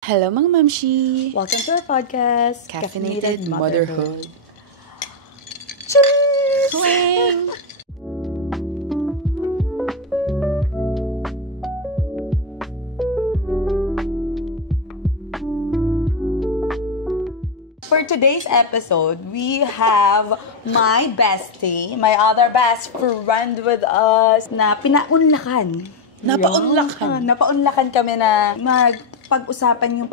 Hello mga mamshi! Welcome to our podcast, Caffeinated Motherhood. Cheers! Swing! For today's episode, we have my bestie, my other best friend with us, na pinaunlakan. Napaunlakan kami na magpag-usapan yung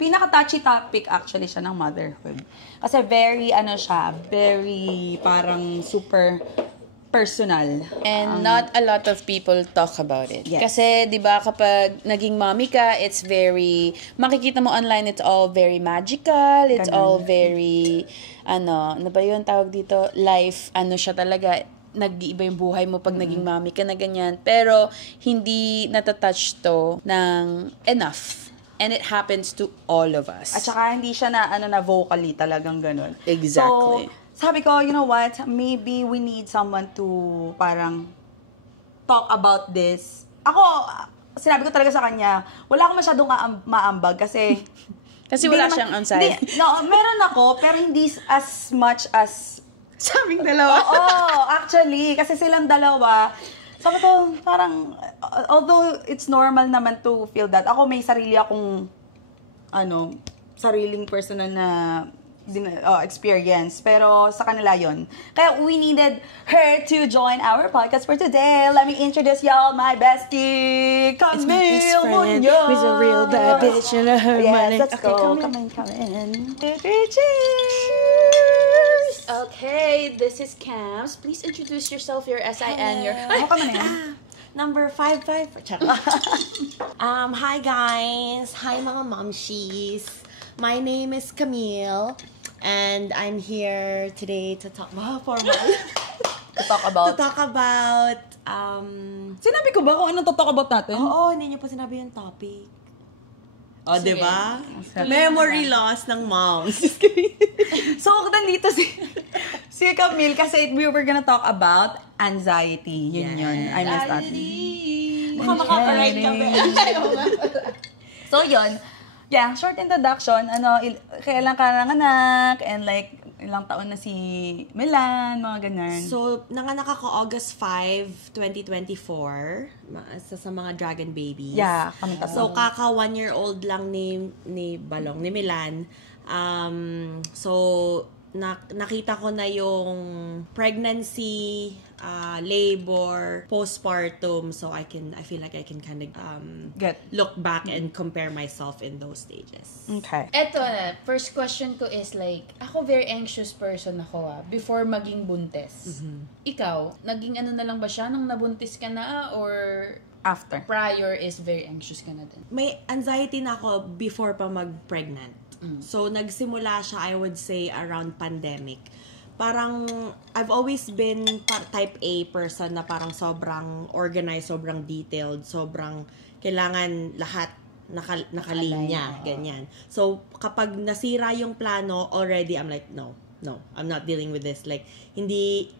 pinaka-touchy topic actually siya ng motherhood. Kasi very parang super personal. And not a lot of people talk about it. Yes. Kasi, di ba, kapag naging mommy ka, it's very, makikita mo online, it's all very magical, it's all very, ano ba yun tawag dito? Life, siya talaga, nag-iiba yung buhay mo pag naging mommy ka na ganyan. Pero, hindi natatouch to ng enough. And it happens to all of us. At saka hindi siya na vocally talagang ganun. Exactly. So, sabi ko, you know what? Maybe we need someone to parang talk about this. Ako, sinabi ko talaga sa kanya, wala akong masyadong maambag kasi kasi wala siyang anxiety. Meron ako, pero hindi as much as sa aming dalawa. Oo, actually, kasi silang dalawa, sabi ko, parang, although it's normal naman to feel that, ako may sarili akong, sariling personal na experience. Pero sa kanila yon. Kaya we needed her to join our podcast for today. Let me introduce y'all my bestie, Camille Munoz. Who's a real bad bitch and her money. Let's go. Come in. Cheers! Okay, this is Cams. Please introduce yourself, your SIN, your... Ako ka man yan. Number 55. Hi guys. Hi mga momshies. My name is Camille. And I'm here today to talk about To talk about Sinabi ko ba kung anong talk about natin? Oo, hindi niyo pa sinabi yung topic. O, Sige. diba? Memory loss ng moms. So, nandito si Camille kasi we were gonna talk about anxiety. Yun. I missed that. Baka makaparide kami. So, yun. Yeah, short introduction. Kailan ka nanganak and like, ilang taon na si Milan, mga ganyan. So, nanganak ako August 5, 2024 sa mga Dragon Babies. Yeah, kami tatlo. So, kaka 1-year-old lang ni Balong, ni Milan. So, nakita ko na yung pregnancy, labor, postpartum, so I feel like I can kind of look back and compare myself in those stages. Okay. Eto na, first question ko is like, ako very anxious person ako before maging buntis. Mm-hmm. Ikaw, naging na lang ba siya nung nabuntis ka na or After. prior is very anxious ka na din? May anxiety na ako before pa mag-pregnant. So, nagsimula siya, I would say, around pandemic. Parang, I've always been type A person na parang sobrang organized, sobrang detailed, sobrang kailangan lahat nakalinya, ganyan. So, kapag nasira yung plano, already I'm like, no, I'm not dealing with this. Like,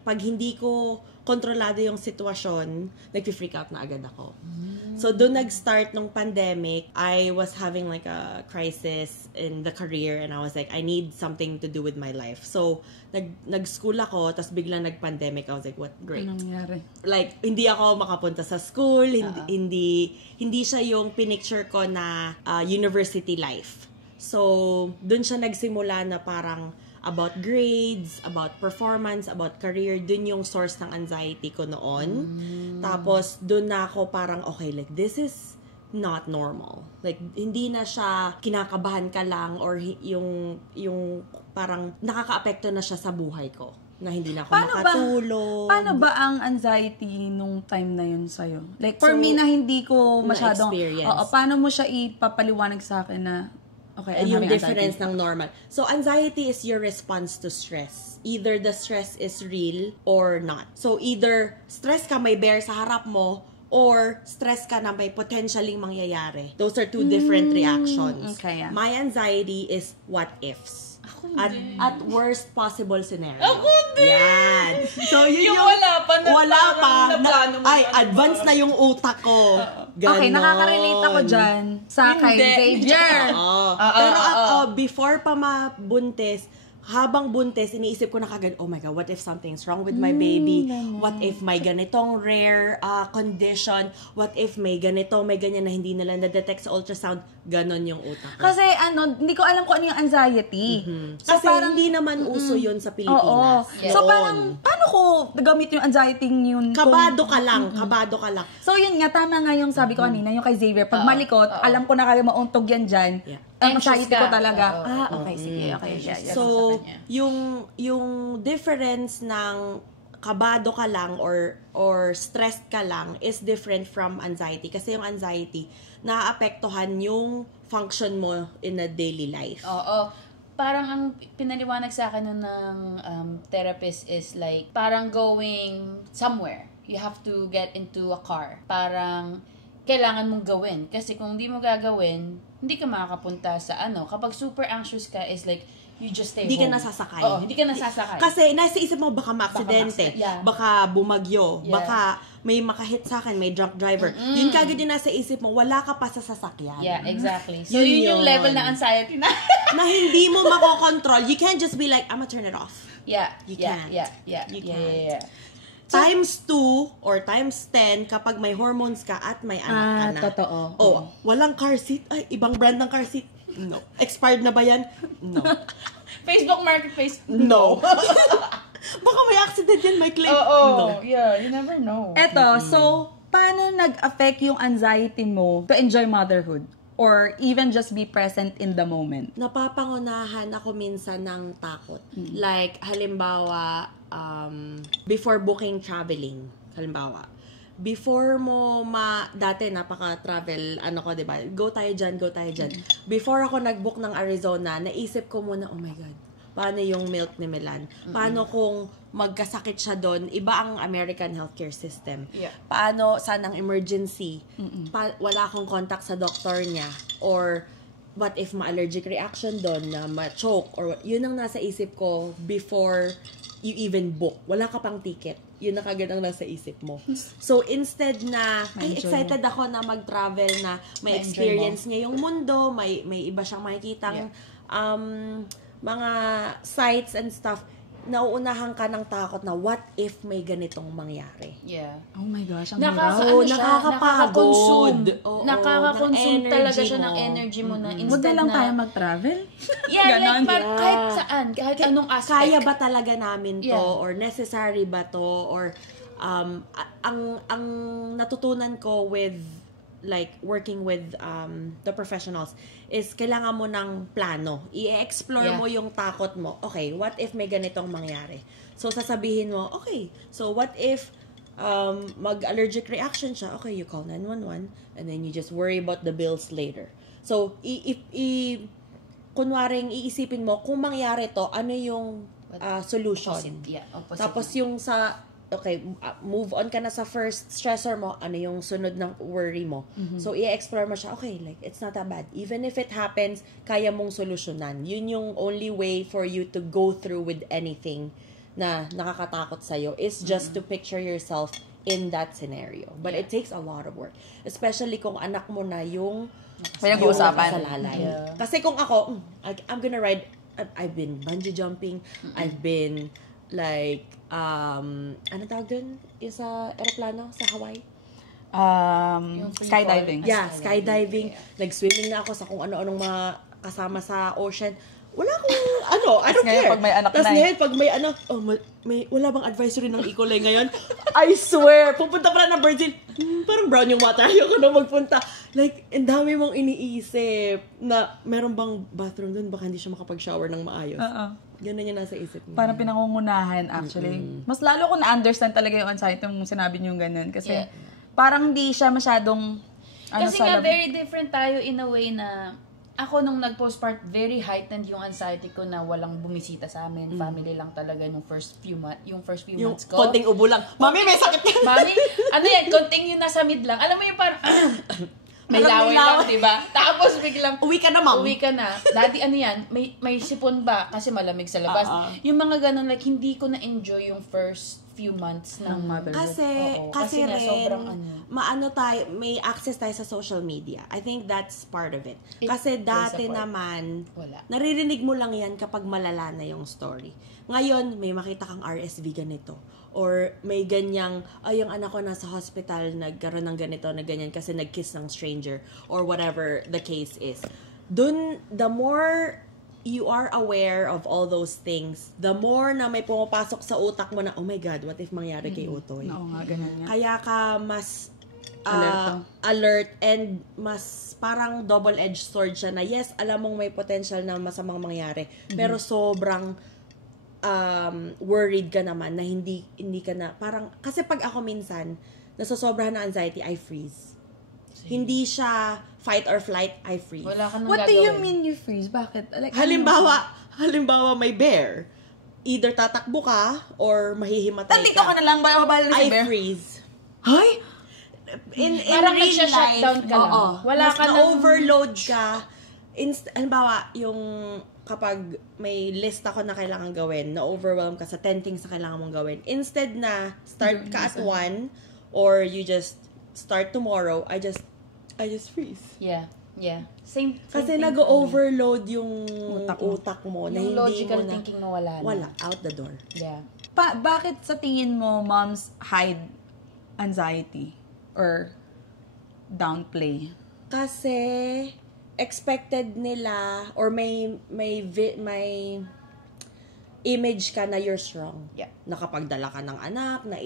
pag hindi ko kontrolado yung sitwasyon, nag-freak out na agad ako. So, doon nag-start nung pandemic, I was having like a crisis in the career and I was like, I need something to do with my life. So, nag-school ako, tapos biglang nag-pandemic. I was like, what? Great. Anong nangyari? Like, hindi ako makapunta sa school, hindi siya yung pinicture ko na university life. So, doon siya nagsimula na parang about grades, about performance, about career. Dun yung source ng anxiety ko noon. Tapos, dun na ako parang, okay, like, this is not normal. Like, hindi na siya kinakabahan ka lang or yung parang nakaka-apekto na siya sa buhay ko. Na hindi na ako makatulog. Paano ba ang anxiety nung time na yun sa'yo? Like, for me na hindi ko masyadong... paano mo siya ipapaliwanag sa akin na okay, yung difference ng normal. So, anxiety is your response to stress. Either the stress is real or not. So, either stress ka may bear sa harap mo or stress ka na may potentially mangyayari. Those are two different reactions. Okay, yeah. My anxiety is what ifs. At worst possible scenario. Ako din! Yan. So, yun yung wala pa. Advance na yung utak ko. Okay, nakaka-relate ako dyan sa kay Xavier. Pero before pa mabuntis, habang buntis, iniisip ko na kagad, oh my God, what if something's wrong with my baby? What if may ganitong rare condition? What if may ganito, may ganyan na hindi nila na-detect sa ultrasound? Ganon yung utak ko. Kasi hindi ko alam kung ano yung anxiety. So, Kasi hindi naman uso yun sa Pilipinas. Oo. So parang, paano ko nagamit yung anxiety yun? Kabado ka lang. So yun nga, tama nga yung sabi ko kanina, yung kay Xavier. Pag malikot, alam ko na kaya mauntog yan dyan. Ang anxiety ko talaga. Okay, sige. Okay, yeah. So, yung difference ng kabado ka lang or stressed ka lang is different from anxiety. Kasi yung anxiety, naapektuhan yung function mo in a daily life. Oo. Parang ang pinaliwanag sa akin nun ng therapist is like, parang going somewhere. You have to get into a car. Parang kailangan mong gawin. Kasi kung hindi mo gagawin, hindi ka makakapunta sa Kapag super anxious ka is like, you just stay Hindi home. ka nasasakay. Oo, hindi ka nasasakay. Kasi nasa isip mo, baka ma-aksidente, baka bumagyo, baka may makahit sa akin, may drunk driver. Yun kagad yung nasa isip mo, wala ka pa sa sasakyan. Yeah, exactly. So, yun yung level ng anxiety na. Na hindi mo makokontrol. You can't just be like, I'm gonna turn it off. Yeah. You can't. You can't. Times 2 or times 10 kapag may hormones ka at may anak ka na. Totoo. Oh, walang car seat. Ay, ibang brand ng car seat. No. Expired na ba yan? No. Facebook Marketplace? No. Baka may accident yan, may claim. No. Yeah, you never know. Eto, so, paano nag-affect yung anxiety mo to enjoy motherhood? Or even just be present in the moment? Napapangunahan ako minsan ng takot. Like, halimbawa, before booking traveling, halimbawa, before mo dati napaka-travel, diba? Go tayo dyan. Before ako nag-book ng Arizona, naisip ko muna, oh my God, paano yung milk ni Milan? Paano kung magkasakit siya doon? Iba ang American healthcare system. Yeah. Paano, saan ang emergency? Wala akong contact sa doktor niya. Or, what if ma-allergic reaction doon na ma-choke? Or, yun ang nasa isip ko before you even book. Wala ka pang ticket. Yun na kagad ang nasa isip mo. So, instead na, excited ako na mag-travel na may experience niya yung mundo, may iba siyang makikitang mga sites and stuff, nauunahan ka ng takot na what if may ganitong mangyari. Yeah. Oh my gosh, ang nakakapagod. Nakaka-consume talaga siya ng energy mo na Huwag na lang tayo mag-travel? Yeah, like, kahit saan, kahit anong aspect. Kaya ba talaga namin to? Or necessary ba to? Or ang natutunan ko with like working with the professionals is kailangan mo ng plano. I-explore mo yung takot mo. Okay, what if may ganitong mangyari? So sasabihin mo, okay, so what if mag-allergic reaction siya? Okay, you call 911 and then you just worry about the bills later. So kunwaring iisipin mo kung mangyari to, ano yung solution? Opposite. Tapos yung move on ka na sa first stressor mo, ano yung sunod ng worry mo. So, i-explore mo siya, okay, like, it's not that bad. Even if it happens, kaya mong solusyonan. Yun yung only way for you to go through with anything na nakakatakot sa'yo is just to picture yourself in that scenario. But it takes a lot of work. Especially kung anak mo na yung pinag-uusapan. Kasi kung ako, I'm gonna ride, I've been bungee jumping, I've been like, ano tawag dun? Yung sa aeroplano sa Hawaii? Skydiving. Yeah, skydiving. Nag-swimming na ako sa kung ano-anong mga kasama sa ocean. Wala akong, I don't care. Pag may anak Tapos ngayon, pag may wala bang advisory ng Ecolay ngayon? I swear, pupunta pala ng Virgin. Parang brown yung water. Ayoko na magpunta. Like, ang dami mong iniisip na meron bang bathroom dun, baka hindi siya makapag-shower ng maayos. Ganun yung nasa isip mo. Parang pinangungunahan, actually. Mas lalo ko na-understand talaga yung anxiety yung sinabi niyo ganun. Kasi parang hindi siya masyadong kasi nga, very different tayo in a way na ako nung nag-postpart, very heightened yung anxiety ko na walang bumisita sa amin. Family lang talaga yung first few months ko. Konting ubo lang. Mami, may sakit yan. Mami, konting yung nasa mid lang. Alam mo yung parang, may laway lang, diba? Tapos biglang, uwi ka na, ma'am. Uwi ka na. Daddy, ano yan? May sipon ba? Kasi malamig sa labas. Yung mga ganun, like, hindi ko na-enjoy yung first few months ng motherhood. Kasi nga rin, sobrang may access tayo sa social media. I think that's part of it. It Kasi plays dati a part. naman, Wala. naririnig mo lang yan kapag malala na yung story. Ngayon, may makita kang RSV ganito. Or may ganyang, yung anak ko nasa hospital, nagkaroon ng ganito, na ganyan, kasi nag-kiss ng stranger. Or whatever the case is. Dun, the more you are aware of all those things, the more na may pumapasok sa utak mo na, oh my God, what if mangyari kay Utoy? Oo nga, ganun nga. Kaya ka mas Alerto. alert and mas parang double-edged sword siya na yes, alam mong may potential na masamang mangyari, pero sobrang worried ka naman na hindi ka na, parang, kasi pag ako minsan, nasosobrahan na anxiety, I freeze. Hindi siya fight or flight, I freeze. Wala ka nang What do gagawin. you mean you freeze? Bakit? Like, Halimbawa may bear. Either tatakbo ka or mahihimatay Nandito ka. ka na lang ba? Babala na si I Bear? freeze. Ay! In Parang real nagsha-shutdown life, ka lang. oo. Wala Mas ka nang- na-overload ka. Halimbawa, yung kapag may list ako na kailangan gawin, na-overwhelm ka sa 10 things na kailangan mong gawin. Instead na start ka at 1 or you just start tomorrow, I just freeze. Yeah. Same Kasi thing nag-overload yung Utak mo na yung hindi logical mo na, thinking mo wala na. wala, out the door. Yeah. Bakit sa tingin mo, moms hide anxiety or downplay? Kasi expected nila or may image ka na you're strong. Yeah. Nakapagdala ka ng anak, na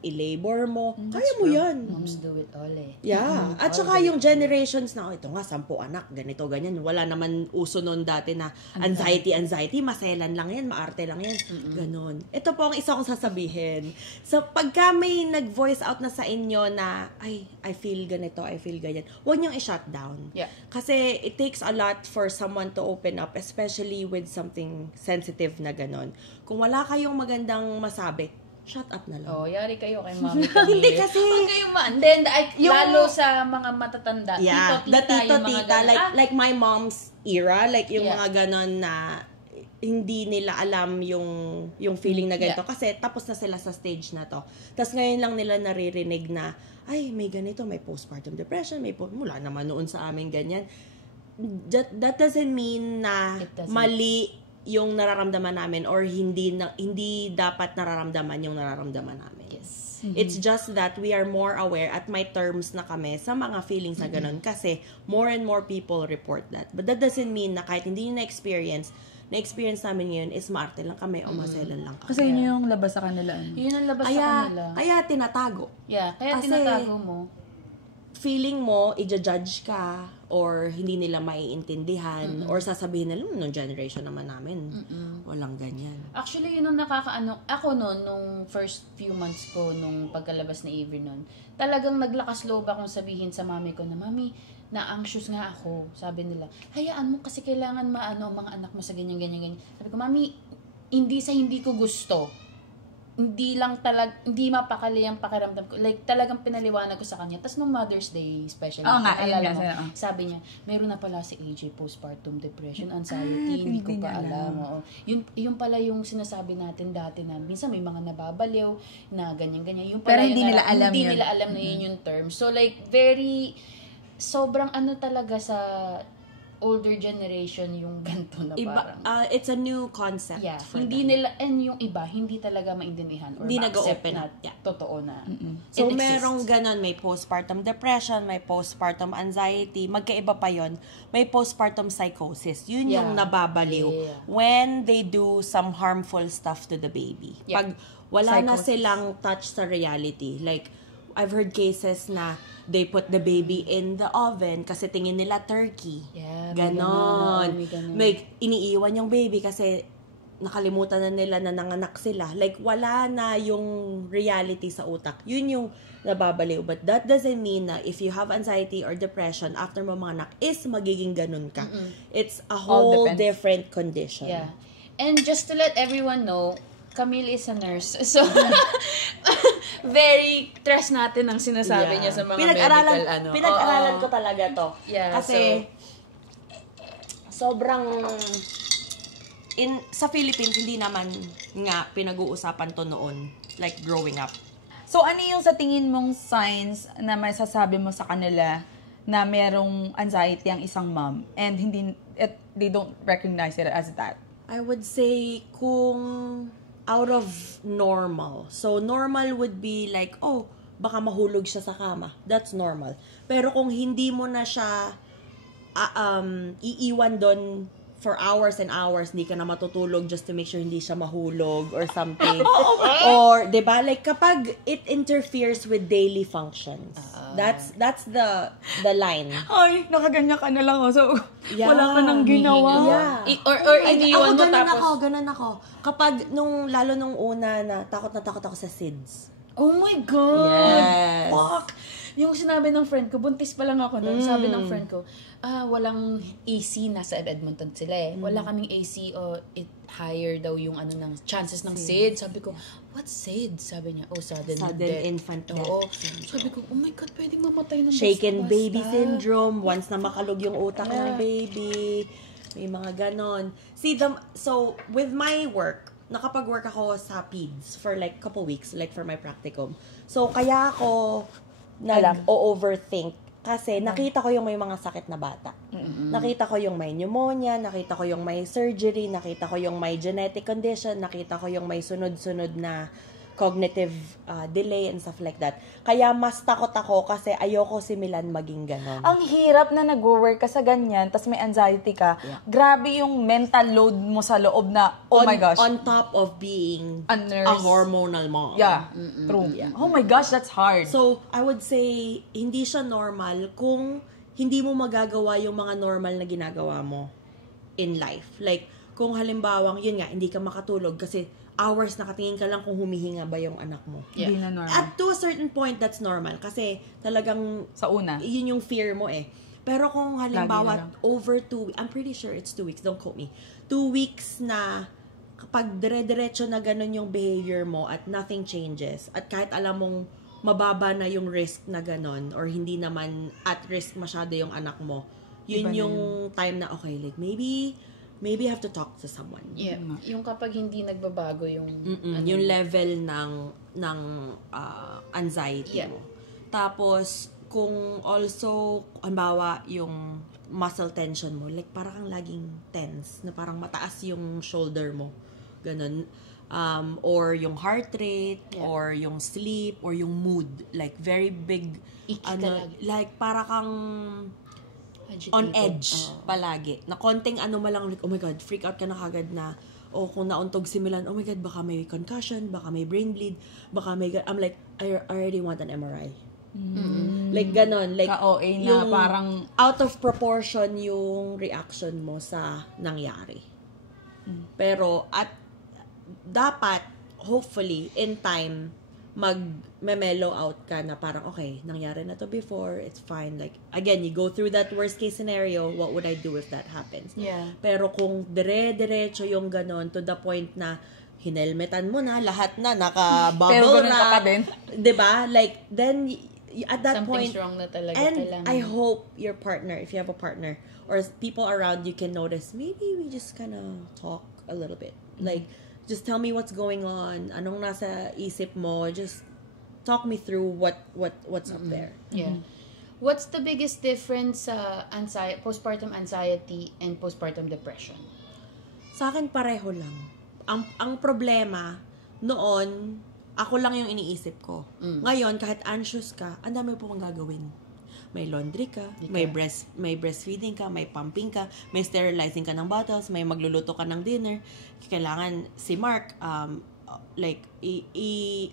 i-labor mo. Kaya mo yan. Moms do it all eh. Yeah. At saka yung generations na, ito nga, 10 anak, ganito, ganyan. Wala naman uso noon dati na anxiety, maselan lang yan, maarte lang yan. Ganon. Ito po ang isa kong sasabihin. So, pagka may nag-voice out na sa inyo na, I feel ganito, I feel ganyan, huwag niyong i-shut down. Yeah. Kasi it takes a lot for someone to open up, especially with something sensitive na ganon. Kung wala kayong magandang masabi, shut up na lang. Oh, yari kayo kay Mami Camille. Hindi kasi- Huwag kayong then, Yung- lalo sa mga matatanda. Yeah, Tito, the tita, yung mga tito-tita, ganun. like my mom's era, like yung Yeah. mga ganon na hindi nila alam yung feeling na ganito. Yeah. Kasi tapos na sila sa stage na to. Tapos ngayon lang nila naririnig na, ay, may ganito, may postpartum depression, mula naman noon sa amin ganyan. That doesn't mean na It doesn't. mali yung nararamdaman namin or hindi dapat nararamdaman yung nararamdaman namin. Yes. It's just that we are more aware at may terms na kami sa mga feelings na ganun kasi more and more people report that. But that doesn't mean na kahit hindi nyo na-experience namin yun is maarte lang kami o maselan lang kami. Kasi yun yung labas sa kanila. Yun ang labas sa kanila. Kaya tinatago. Yeah, kaya Kasi- tinatago mo. Feeling mo, i-judge ka or hindi nila maiintindihan or sasabihin nila, nung generation naman namin, walang ganyan. Actually, yun ang nakakaano. Ako noon, nung first few months ko, nung pagkalabas ni Avery noon, talagang naglakas loob akong sabihin sa mami ko na, Mami, na-anxious nga ako. Sabi nila, hayaan mo kasi kailangan maano ang mga anak mo sa ganyan. Sabi ko, Mami, hindi ko gusto. Hindi mapakali ang pakiramdam ko. Like, talagang pinaliwanag ko sa kanya. Tapos nung Mother's Day, especially, Oo nga, ayun alala nga, mo, oo. sabi niya, meron na pala si AJ postpartum depression, anxiety, hindi ko hindi pa niya alam. Oo. Yun pala yung sinasabi natin dati na minsan may mga nababaliw na ganyan-ganyan. Yung pala Pero hindi yung nila alam hindi yun. nila alam na yun yung term. So like, sobrang ano talaga sa older generation yung ganito na parang. It's a new concept Yeah, for hindi them. nila, and yung iba, hindi talaga maintindihan or Hindi ma-accept nag-open na up. Yeah. totoo na So, it exists. merong ganon, may postpartum depression, may postpartum anxiety, magkaiba pa yon. May postpartum psychosis. Yun Yeah. yung nababaliw Yeah. when they do some harmful stuff to the baby. Yeah. Pag wala na Psychosis. silang touch sa reality. Like, I've heard cases na they put the baby in the oven kasi tingin nila turkey. Yeah, may Ganon. ganon. May iniiwan yung baby kasi nakalimutan na nila na nanganak sila. Like, wala na yung reality sa utak. Yun yung nababaliw. But that doesn't mean na if you have anxiety or depression after mo manganak is magiging ganun ka. It's a whole depends. different condition. Yeah. And just to let everyone know, Camille is a nurse. So, very trust natin ang sinasabi niya sa mga medical ano. Pinag-aralan Oo. ko talaga to. Yeah, Kasi, sobrang sa Philippines, hindi naman nga pinag-uusapan to noon. like growing up. So, ano yung sa tingin mong signs na masasabi mo sa kanila na merong anxiety ang isang mom and they don't recognize it as that? I would say kung out of normal. So, normal would be like, oh, baka mahulog siya sa kama. That's normal. Pero kung hindi mo na siya iiwan doon for hours and hours, hindi ka na matutulog just to make sure hindi siya mahulog or something. Or, diba, like kapag it interferes with daily functions. That's the line. Ay, nakaganyan ka na lang. So, Yeah. wala ka nang ginawa. Yeah. Or iniwan mo Ganun ako. Kapag lalo nung una na takot ako sa SIDS. Oh my God! Yes. Fuck! Yung sinabi ng friend ko, buntis pa lang ako noon, sabi ng friend ko, walang AC, nasa Edmonton sila eh. Wala kaming AC o it higher daw yung ng chances ng SID. Sabi ko, what's SID? Sabi niya, sudden death. Infant death. Oo. Sabi ko, oh my God, pwedeng mamatay ng Shaken basta-basta. baby syndrome, once na makalog yung utak ng baby. May mga ganon. So, with my work, nakapag-work ako sa PEDS for like couple weeks, like for my practicum. So, kaya ako nag-overthink kasi nakita ko yung may mga sakit na bata. Nakita ko yung may pneumonia, nakita ko yung may surgery, nakita ko yung may genetic condition, nakita ko yung may sunod-sunod na cognitive delay and stuff like that. Kaya mas takot ako kasi ayoko si Milan maging ganon. Ang hirap na nag-work ka sa ganyan, tas may anxiety ka. Yeah. Grabe yung mental load mo sa loob na, oh my gosh. On top of being A nurse. a hormonal mom. Yeah, true. Oh my gosh, that's hard. So, I would say, hindi siya normal kung hindi mo magagawa yung mga normal na ginagawa mo in life. Like, kung halimbawang, yun nga, hindi ka makatulog kasi hours nakatingin ka lang kung humihinga ba yung anak mo. Yeah. Hindi na normal. At to a certain point, that's normal. Kasi talagang, Sa una. yun yung fear mo eh. Pero kung Lagi na halimbawa, lang. over 2 weeks, I'm pretty sure it's 2 weeks, don't quote me. 2 weeks na kapag dire-diretso na ganun yung behavior mo at nothing changes, at kahit alam mong mababa na yung risk na ganun, or hindi naman at risk masyado yung anak mo, yun Iba na yung time na, okay, like maybe I have to talk to someone. Yeah. Yung kapag hindi nagbabago yung Yung level ng anxiety Yeah. mo. Tapos, kung also, halimbawa, yung muscle tension mo, like parang kang laging tense, na parang mataas yung shoulder mo. Ganun. Or yung heart rate, or yung sleep, or yung mood. Like, very big, Icky ka lagi. like, para kang agitated. on edge palagi. Na konting like, oh my God, freak out ka na kagad na, kung nauntog si Milan, oh my God, baka may concussion, baka may brain bleed, baka may, I'm like, I already want an MRI. Like, ganon. Like, Ka-OA na parang, out of proportion yung reaction mo sa nangyari. Pero, dapat, hopefully, in time, mag-mellow out ka na parang, okay, nangyari na to before, it's fine. Like, again, you go through that worst case scenario, what would I do if that happens? Yeah. Pero kung dire-diretso yung ganon, to the point na hinelmetan mo na, lahat na, Pero naka-bubble ganun ka pa wrap, din. diba? Like, then, at that Something's point, wrong na talaga. and Kailangan. I hope your partner, if you have a partner, or people around you can notice, maybe we just kind of talk a little bit. Like, just tell me what's going on, anong nasa isip mo, just talk me through what's up there. Yeah. What's the biggest difference sa postpartum anxiety and postpartum depression? Sa akin, pareho lang. Ang problema, noon, ako lang yung iniisip ko. Ngayon, kahit anxious ka, ang dami po kang gagawin. May laundry ka, may breastfeeding ka, may pumping ka, may sterilizing ka ng bottles, may magluluto ka ng dinner. Kailangan si Mark, like,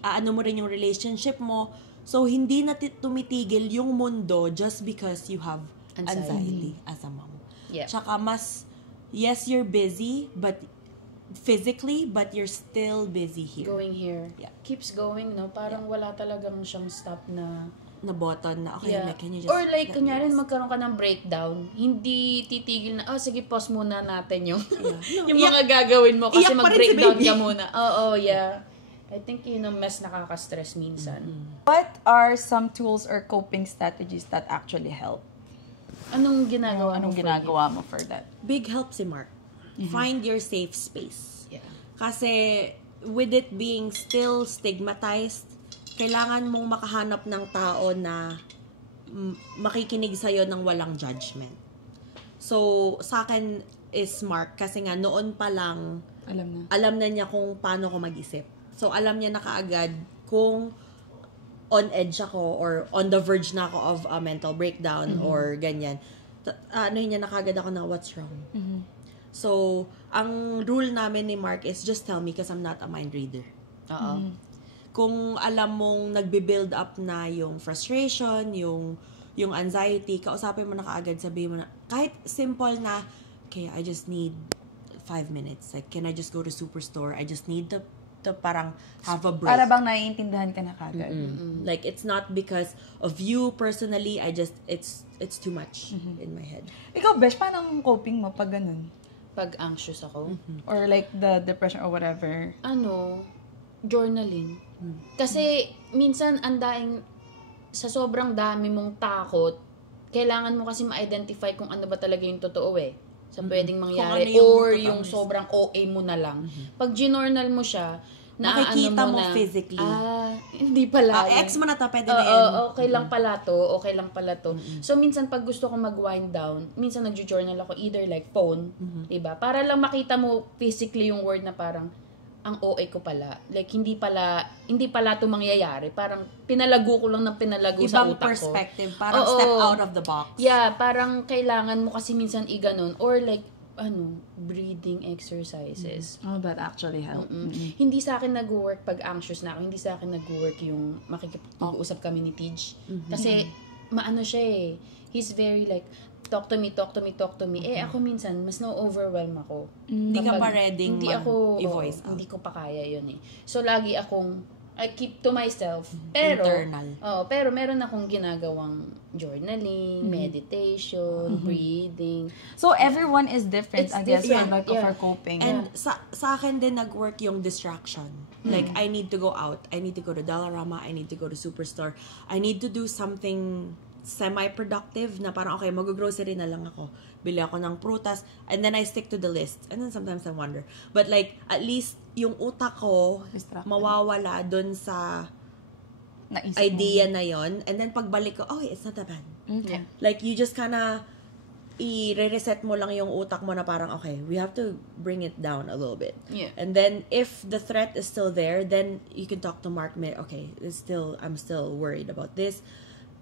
aano mo rin yung relationship mo. So, hindi na tumitigil yung mundo just because you have anxiety as a mom. Yeah. Tsaka yes, you're busy, but physically, but you're still busy here. Going here. Yeah. Keeps going, no? Parang wala talagang siyang stop na... Na button na, okay, Yeah. like, can you just... Or like, let me kunyari, rest? magkaroon ka ng breakdown, hindi titigil na, sige, pause muna natin yung, No, yung mga gagawin mo kasi iyak pa rin si mag-breakdown baby. ka muna. Oo, yeah. I think yun ang mas nakaka-stress minsan. What are some tools or coping strategies that actually help? Anong ginagawa Anong mo for ginagawa mo for that? Big help si Mark. Find your safe space. you? Yeah. Kasi with it being still stigmatized, kailangan mong makahanap ng tao na makikinig sa'yo ng walang judgment. So, sa akin is Mark kasi nga noon pa lang alam na niya kung paano ko mag-isip. So, alam niya na kaagad kung on edge ako or on the verge na ako of a mental breakdown or ganyan. Ano niya na kaagad ako na what's wrong. So, ang rule namin ni Mark is just tell me because I'm not a mind reader. Kung alam mong nagbe-build up na yung frustration, yung anxiety, kausapin mo na kaagad, sabihin mo na, kahit simple na, okay, I just need 5 minutes. Like, can I just go to Superstore? I just need to parang have a break. Para bang naiintindihan ka na kagad. Like, it's not because of you personally, it's too much in my head. Ikaw, Besh, paano ang coping mo pag ganun? Pag anxious ako, Or like the depression or whatever? Journaling. Kasi, minsan, sa sobrang dami mong takot, kailangan mo kasi ma-identify kung ano ba talaga yung totoo sa pwedeng mangyari. Ano Or yung sobrang OA mo na lang. Pag ginornal mo siya, makikita mo na, physically. Hindi pala. Ex mo na to, pwede na yan. Okay lang pala to. So, minsan pag gusto ko mag-wind down, minsan nag-journal ako either like phone, diba? Para lang makita mo physically yung word na parang, ang OA ko pala. Like, hindi pala ito mangyayari. Parang, pinalago ko lang ng pinalago sa utak ko. Ibang perspective. Parang step out of the box. Yeah, parang kailangan mo kasi minsan iganon. Or like, breathing exercises. Oh, that actually helped. Hindi sa akin nag-work pag anxious na ako. Hindi sa akin nag-work yung makikipag-usap kami ni Tej. Kasi, maano siya He's very like, talk to me. Ako minsan, mas na-overwhelm ako. Hindi ka pa ready i-voice out. Hindi ko pa kaya yun So, lagi I keep to myself. Pero, internal. Pero meron akong ginagawang journaling, meditation, breathing. So, everyone is different, It's I guess, different, for coping. And sa akin din nag-work yung distraction. Like, I need to go out. I need to go to Dollarama. I need to go to Superstore. I need to do something semi-productive na parang, okay, mag-grocery na lang ako. Bili ako ng prutas. And then I stick to the list. And then sometimes I wonder. But like, at least yung utak ko mawawala dun sa Naisip idea na yon. And then pagbalik ko, it's not that bad. Yeah. Like, you just kinda i-reset mo lang yung utak mo na parang, okay, we have to bring it down a little bit. Yeah. And then, if the threat is still there, then you can talk to Mark, okay, I'm still worried about this,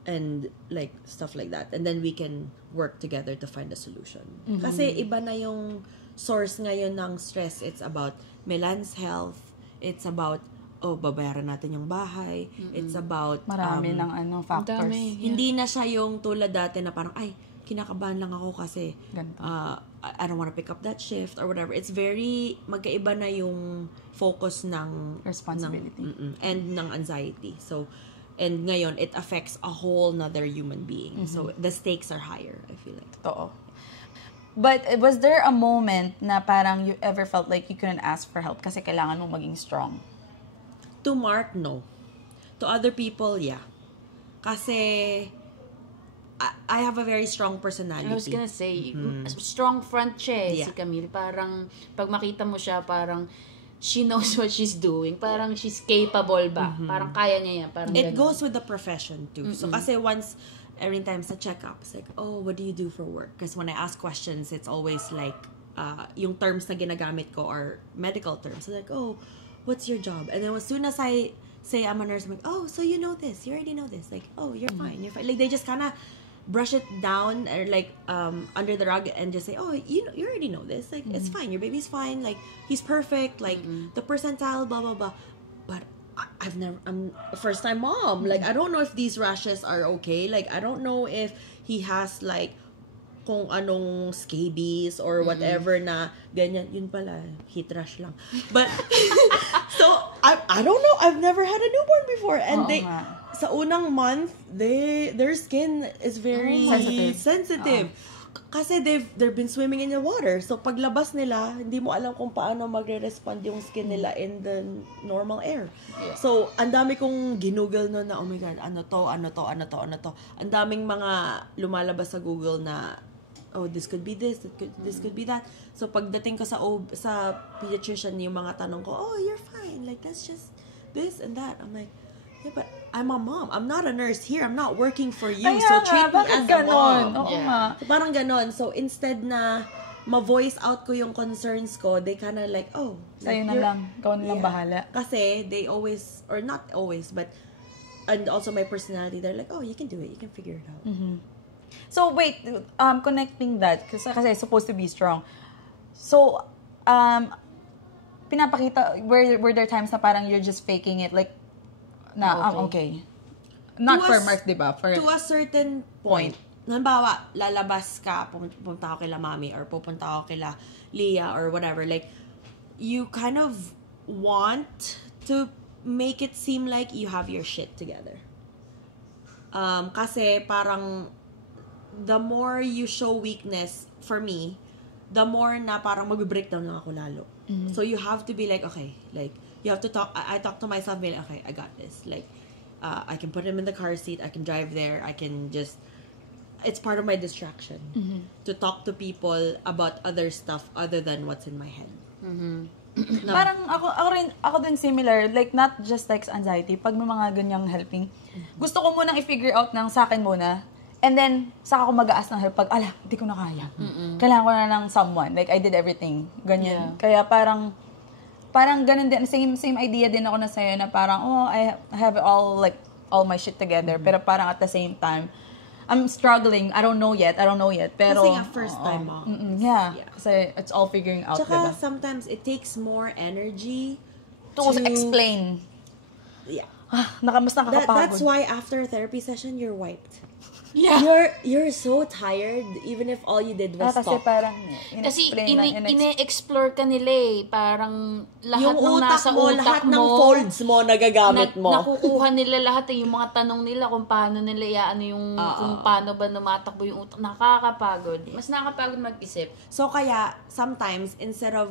and like, stuff like that. And then we can work together to find a solution. Kasi iba na yung source ngayon ng stress. It's about Milan's health. It's about, babayaran natin yung bahay. It's about, marami ng factors. Hindi na siya yung tulad dati na parang, kinakabahan lang ako kasi I don't want to pick up that shift or whatever. It's very, magkaiba na yung focus ng responsibility. And ng anxiety. So, and ngayon, it affects a whole nother human being. So, the stakes are higher, I feel like. Totoo. But was there a moment na parang you ever felt like you couldn't ask for help kasi kailangan mo maging strong? To Mark, no. To other people, yeah. Kasi I have a very strong personality. I was gonna say, strong front siya si Camille. Parang, pag makita mo siya, parang, she knows what she's doing. Parang she's capable ba? Parang kaya niya yan. Parang it goes with the profession too. So kasi every time sa check-up, it's like, what do you do for work? Because when I ask questions, it's always like, yung terms na ginagamit ko are medical terms. So like, what's your job? And then as soon as I say I'm a nurse, I'm like, so you know this. You already know this. Like, you're fine. You're fine. Like, they just kind of brush it down or like under the rug and just say, you already know this. Like, it's fine. Your baby's fine. Like, he's perfect. Like, the percentile, blah, blah, blah. But I'm a first-time mom. Like, I don't know if these rashes are okay. Like, I don't know if he has like kung anong scabies or whatever na ganyan. Yun pala, heat rash lang. But, so, I don't know. I've never had a newborn before. And sa unang month, their skin is very sensitive. Kasi they've been swimming in the water. So, paglabas nila, hindi mo alam kung paano magre-respond yung skin nila in the normal air. Yeah. So, ang dami kong ginugol no na, oh my God, ano to. Ang daming mga lumalabas sa Google na, this could be this could be that. So, pagdating ko sa pediatrician, yung mga tanong ko, you're fine. fine. Like, that's just this and that. I'm like, yeah, but I'm a mom. I'm not a nurse here. I'm not working for you. Kaya so nga, treat me bakit as ganon? a mom. Oo Yeah. nga. So, parang ganon. So, instead na ma-voice out ko yung concerns ko, they kind of like, oh. Sa'yo na you're- lang. Ikaw na lang bahala. Kasi they always, or not always, but, and also my personality, they're like, oh, you can do it. You can figure it out. So, wait, connecting that, kasi supposed to be strong. So, pinapakita, were there times na parang you're just faking it, like, na, okay. Not To for a- Mark, di ba? For, To a certain point. Halimbawa, lalabas ka, pupunta ako kila mami, or pupunta ako kila Leah, or whatever. Like, you kind of want to make it seem like you have your shit together. Kasi parang, the more you show weakness, for me, the more na parang mag-breakdown lang ako lalo. So, you have to be like, okay, like, you have to talk, I talk to myself, be like, okay, I got this. Like, I can put him in the car seat, I can drive there, I can just, it's part of my distraction to talk to people about other stuff other than what's in my head. No. parang ako din similar, like, not just like anxiety, pag may mga ganyang helping, gusto ko munang i-figure out ng sa akin muna, and then, saka ako mag-aas ng help pag, hindi ko na kaya. Kailangan ko na ng someone. Like, I did everything. Ganyan. Kaya parang ganun din, same idea din ako na sa'yo na parang, I have all my shit together. Pero parang at the same time, I'm struggling. I don't know yet. Pero, Kasi nga first time mo. Yeah. Kasi it's all figuring out, Tsaka, diba? sometimes it takes more energy To explain. Yeah. Mas nakakapagod. That's why after a therapy session, you're wiped. Yeah. You're so tired, even if all you did was Kasi talk. parang, Kasi in-explain ine-explore ka nila eh. Parang lahat Yung ng utak nasa mo, utak lahat mo, ng folds mo, nagagamit mo. Nakukuha nila lahat eh. Yung mga tanong nila kung paano nila iaano yung, kung paano ba numatakbo yung utak. Nakakapagod. Mas nakakapagod mag-isip. So, kaya, sometimes, instead of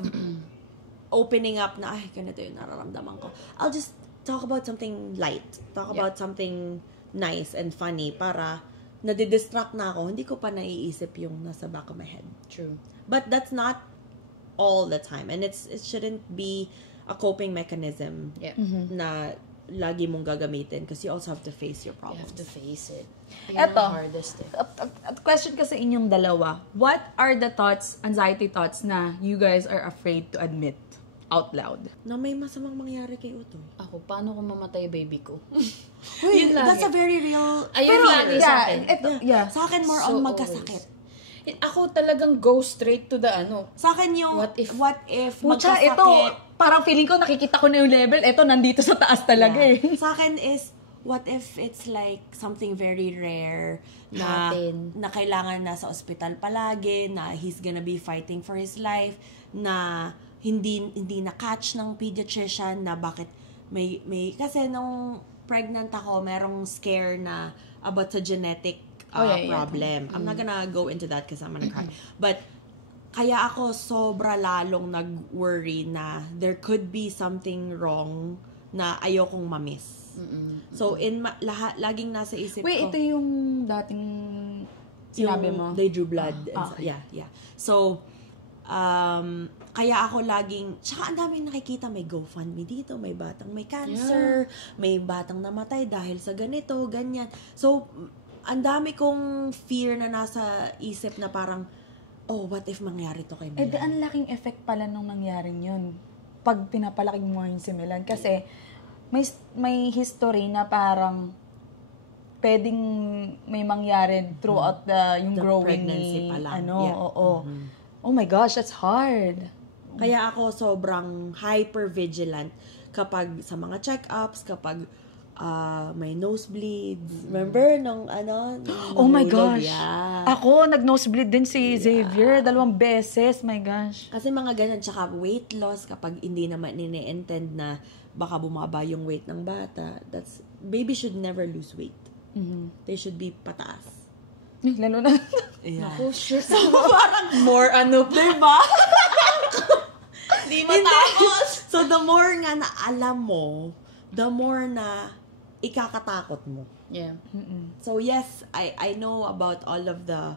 opening up na, ay, ganito yung nararamdaman ko, I'll just talk about something light. Talk about something nice and funny para nadidistract na ako, hindi ko pa naiisip yung nasa back of my head. True. But that's not all the time. And it shouldn't be a coping mechanism Yeah. na lagi mong gagamitin because you also have to face your You have problems. to face it. Yun Eto. ang hardest eh. At question ka sa inyong dalawa, what are the anxiety thoughts na you guys are afraid to admit out loud? Na may masamang mangyari kay Utoy. Ako, paano kung mamatay baby ko? Wait, Yun lagi. that's a very real Ayun lagi sa akin. Sa akin, more So on magkasakit. Ako talagang go straight to the Sa akin yung, What if? Pucha, magkasakit. ito, parang feeling ko nakikita ko na yung level, ito nandito sa taas talaga eh. Sa akin is, what if it's like something very rare na kailangan nasa ospital palagi, na he's gonna be fighting for his life, na hindi na-catch ng pediatrician, na bakit may kasi nung pregnant ako, merong scare na about sa genetic problem. I'm not gonna go into that because I'm gonna cry. But, kaya ako sobra lalong nag-worry na there could be something wrong na ayokong mamiss. So, laging nasa isip Wait, ko. ito yung dating sinabi mo? They drew blood. okay. Yeah. So, kaya ako laging, tsaka ang daming nakikita, may GoFundMe dito, may batang may cancer, may batang namatay dahil sa ganito, ganyan. So, ang dami kong fear na nasa isip na parang, oh, what if mangyari to kay Milan? Eh, ang laking effect pala nung nangyaring yun. Pag pinapalaki mo yung si Milan. Kasi, may history na parang pwedeng may mangyari throughout yung The growing pregnancy pa lang. Oh my gosh, that's hard. Kaya ako sobrang hyper-vigilant kapag sa mga check-ups, kapag may nosebleeds. Remember nung Oh my gosh. Yeah. Ako, nag-nosebleed din si Xavier 2 beses. My gosh. Kasi mga ganun, tsaka weight loss kapag hindi naman nini-intend na baka bumaba yung weight ng bata. Baby should never lose weight. They should be pataas. Lalo na. Yeah. Ako, shit. So, parang more diba? Di matapos. So, the more nga na alam mo, the more na ikakatakot mo. Yeah. So, yes, I know about all of the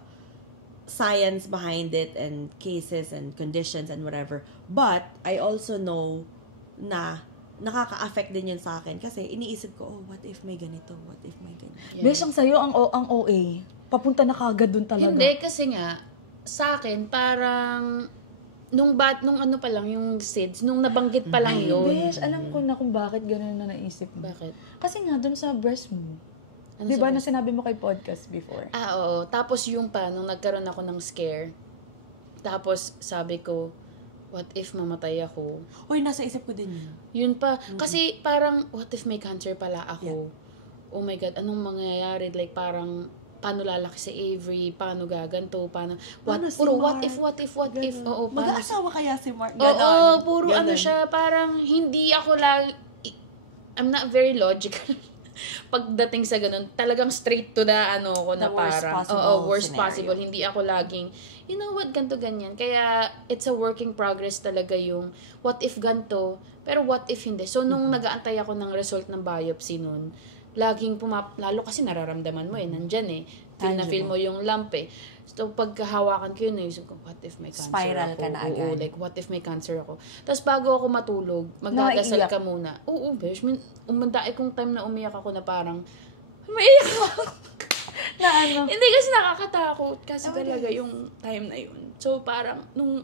science behind it and cases and conditions and whatever. But, I also know na nakaka-affect din yun sa akin. Kasi iniisip ko, what if may ganito? What if may ganito? Besh, ang sa'yo, ang OA. Papunta na kagad dun talaga. Hindi, kasi nga, sa akin, parang, nung ano pa lang, yung SIDS, nung nabanggit pa lang yun. Besh, alam ko na kung bakit gano'n na naisip mo. Bakit? Kasi nga, dun sa breast mo. Ano Di ba sa na sinabi mo kay podcast before? Oo. Tapos yung pa, nung nagkaroon ako ng scare, tapos sabi ko, what if mamatay ako? Uy, nasa isip ko din yun. Yun pa. Kasi parang, what if may cancer pala ako? Oh my God, anong mangyayari? Like parang, paano lalaki si Avery? Paano gaganto? Paano si puro Mark? what if? Oo, paano Mag-aasawa kaya si Mark? Oo, puro Ganon. ano siya, parang hindi ako I'm not very logical. Pagdating sa ganun, talagang straight to the ko na The worst parang, possible worst scenario. possible. Hindi ako laging, you know what, ganto ganyan. Kaya, it's a working progress talaga yung, what if ganto, pero what if hindi. So, nung nag-aantay ako ng result ng biopsy nun, laging lalo kasi nararamdaman mo nandyan feel na feel mo yung lump So, pagkahawakan ko yun, naisip ko, what if may cancer Spiral ako? ka na Oo, agad. like, what if may cancer ako? Tapos, bago ako matulog, magdadasal Naiiyak. ka muna. Oo, besh. Umandai kong time na umiyak ako na parang, maiyak ako. Na ano? Hindi kasi nakakatakot. Kasi talaga yung time na yun. So, parang, nung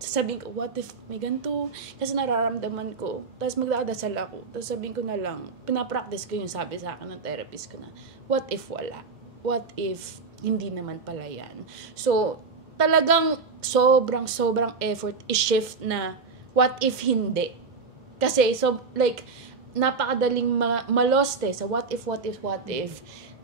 sasabihin ko, what if may ganito? Kasi nararamdaman ko. Tapos magdadasal ako. Tapos sabihin ko na lang, pinapractice ko yung sabi sa akin ng therapist ko na, what if wala? What if hindi naman pala yan? So, talagang sobrang effort i-shift na what if hindi. Kasi, so, like, napakadaling malost sa what if.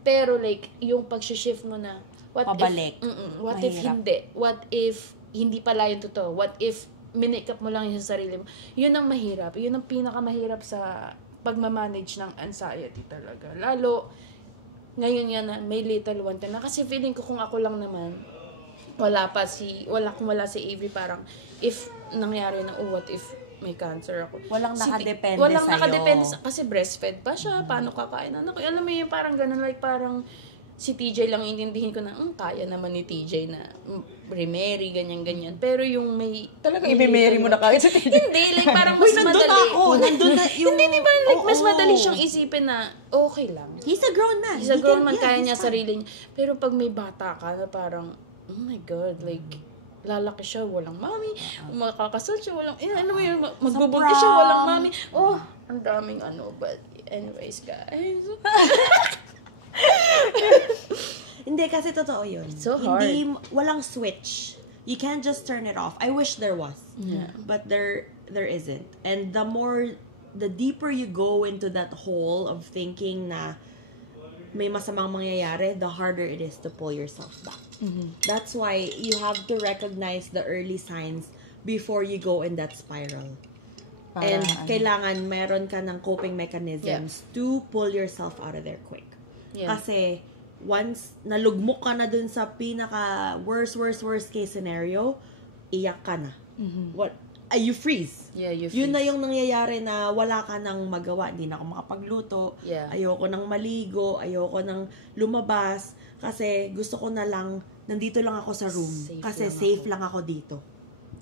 Pero, like, yung pag-shift mo na, what Pabalik. if, what if Mahirap. hindi? What if hindi pala yung totoo? What if minikap mo lang yung sa sarili mo? Yun ang mahirap. Yun ang pinakamahirap sa pagmamanage ng anxiety talaga. Lalo, ngayon yan na may little one na. Kasi feeling ko kung ako lang naman, wala si Avery, parang if nangyari na, what if may cancer ako. Walang nakadepende Walang sa'yo. nakadepende kasi breastfed pa siya, paano kakain anak ko. Alam mo yun, parang ganun, like parang si TJ lang intindihin ko na, kaya naman ni TJ na remarry, ganyan-ganyan. Pero yung may... Talagang i-marry mo na kahit sa TJ. Hindi, like parang mas madali. Nandun na yung... Hindi, diba? Like, mas madali siyang isipin na, okay lang. He's a grown man. He's a grown man, kaya he's niya fine. sarili niya. Pero pag may bata ka na parang, oh my God, like, lalaki siya, walang mami. Makakasal siya, walang, ano mo yun, magbubuntis siya, walang mami. Oh, ang daming but anyways, guys. Hindi, kasi totoo yun. It's so hard. Walang switch. You can't just turn it off. I wish there was. Yeah. But there isn't. And the deeper you go into that hole of thinking na may masamang mangyayari, the harder it is to pull yourself back. That's why you have to recognize the early signs before you go in that spiral. And kailangan meron ka ng coping mechanisms to pull yourself out of there quick. Yeah. Kasi once nalugmok ka na dun sa pinaka worst case scenario, iyak ka na. You freeze. Yeah, you Yun na freeze. yung nangyayari na wala ka nang magawa. Hindi na ako makapagluto. Yeah. Ayoko nang maligo. Ayoko nang lumabas. Kasi gusto ko na lang, nandito lang ako sa room. Safe kasi lang safe lang ako dito.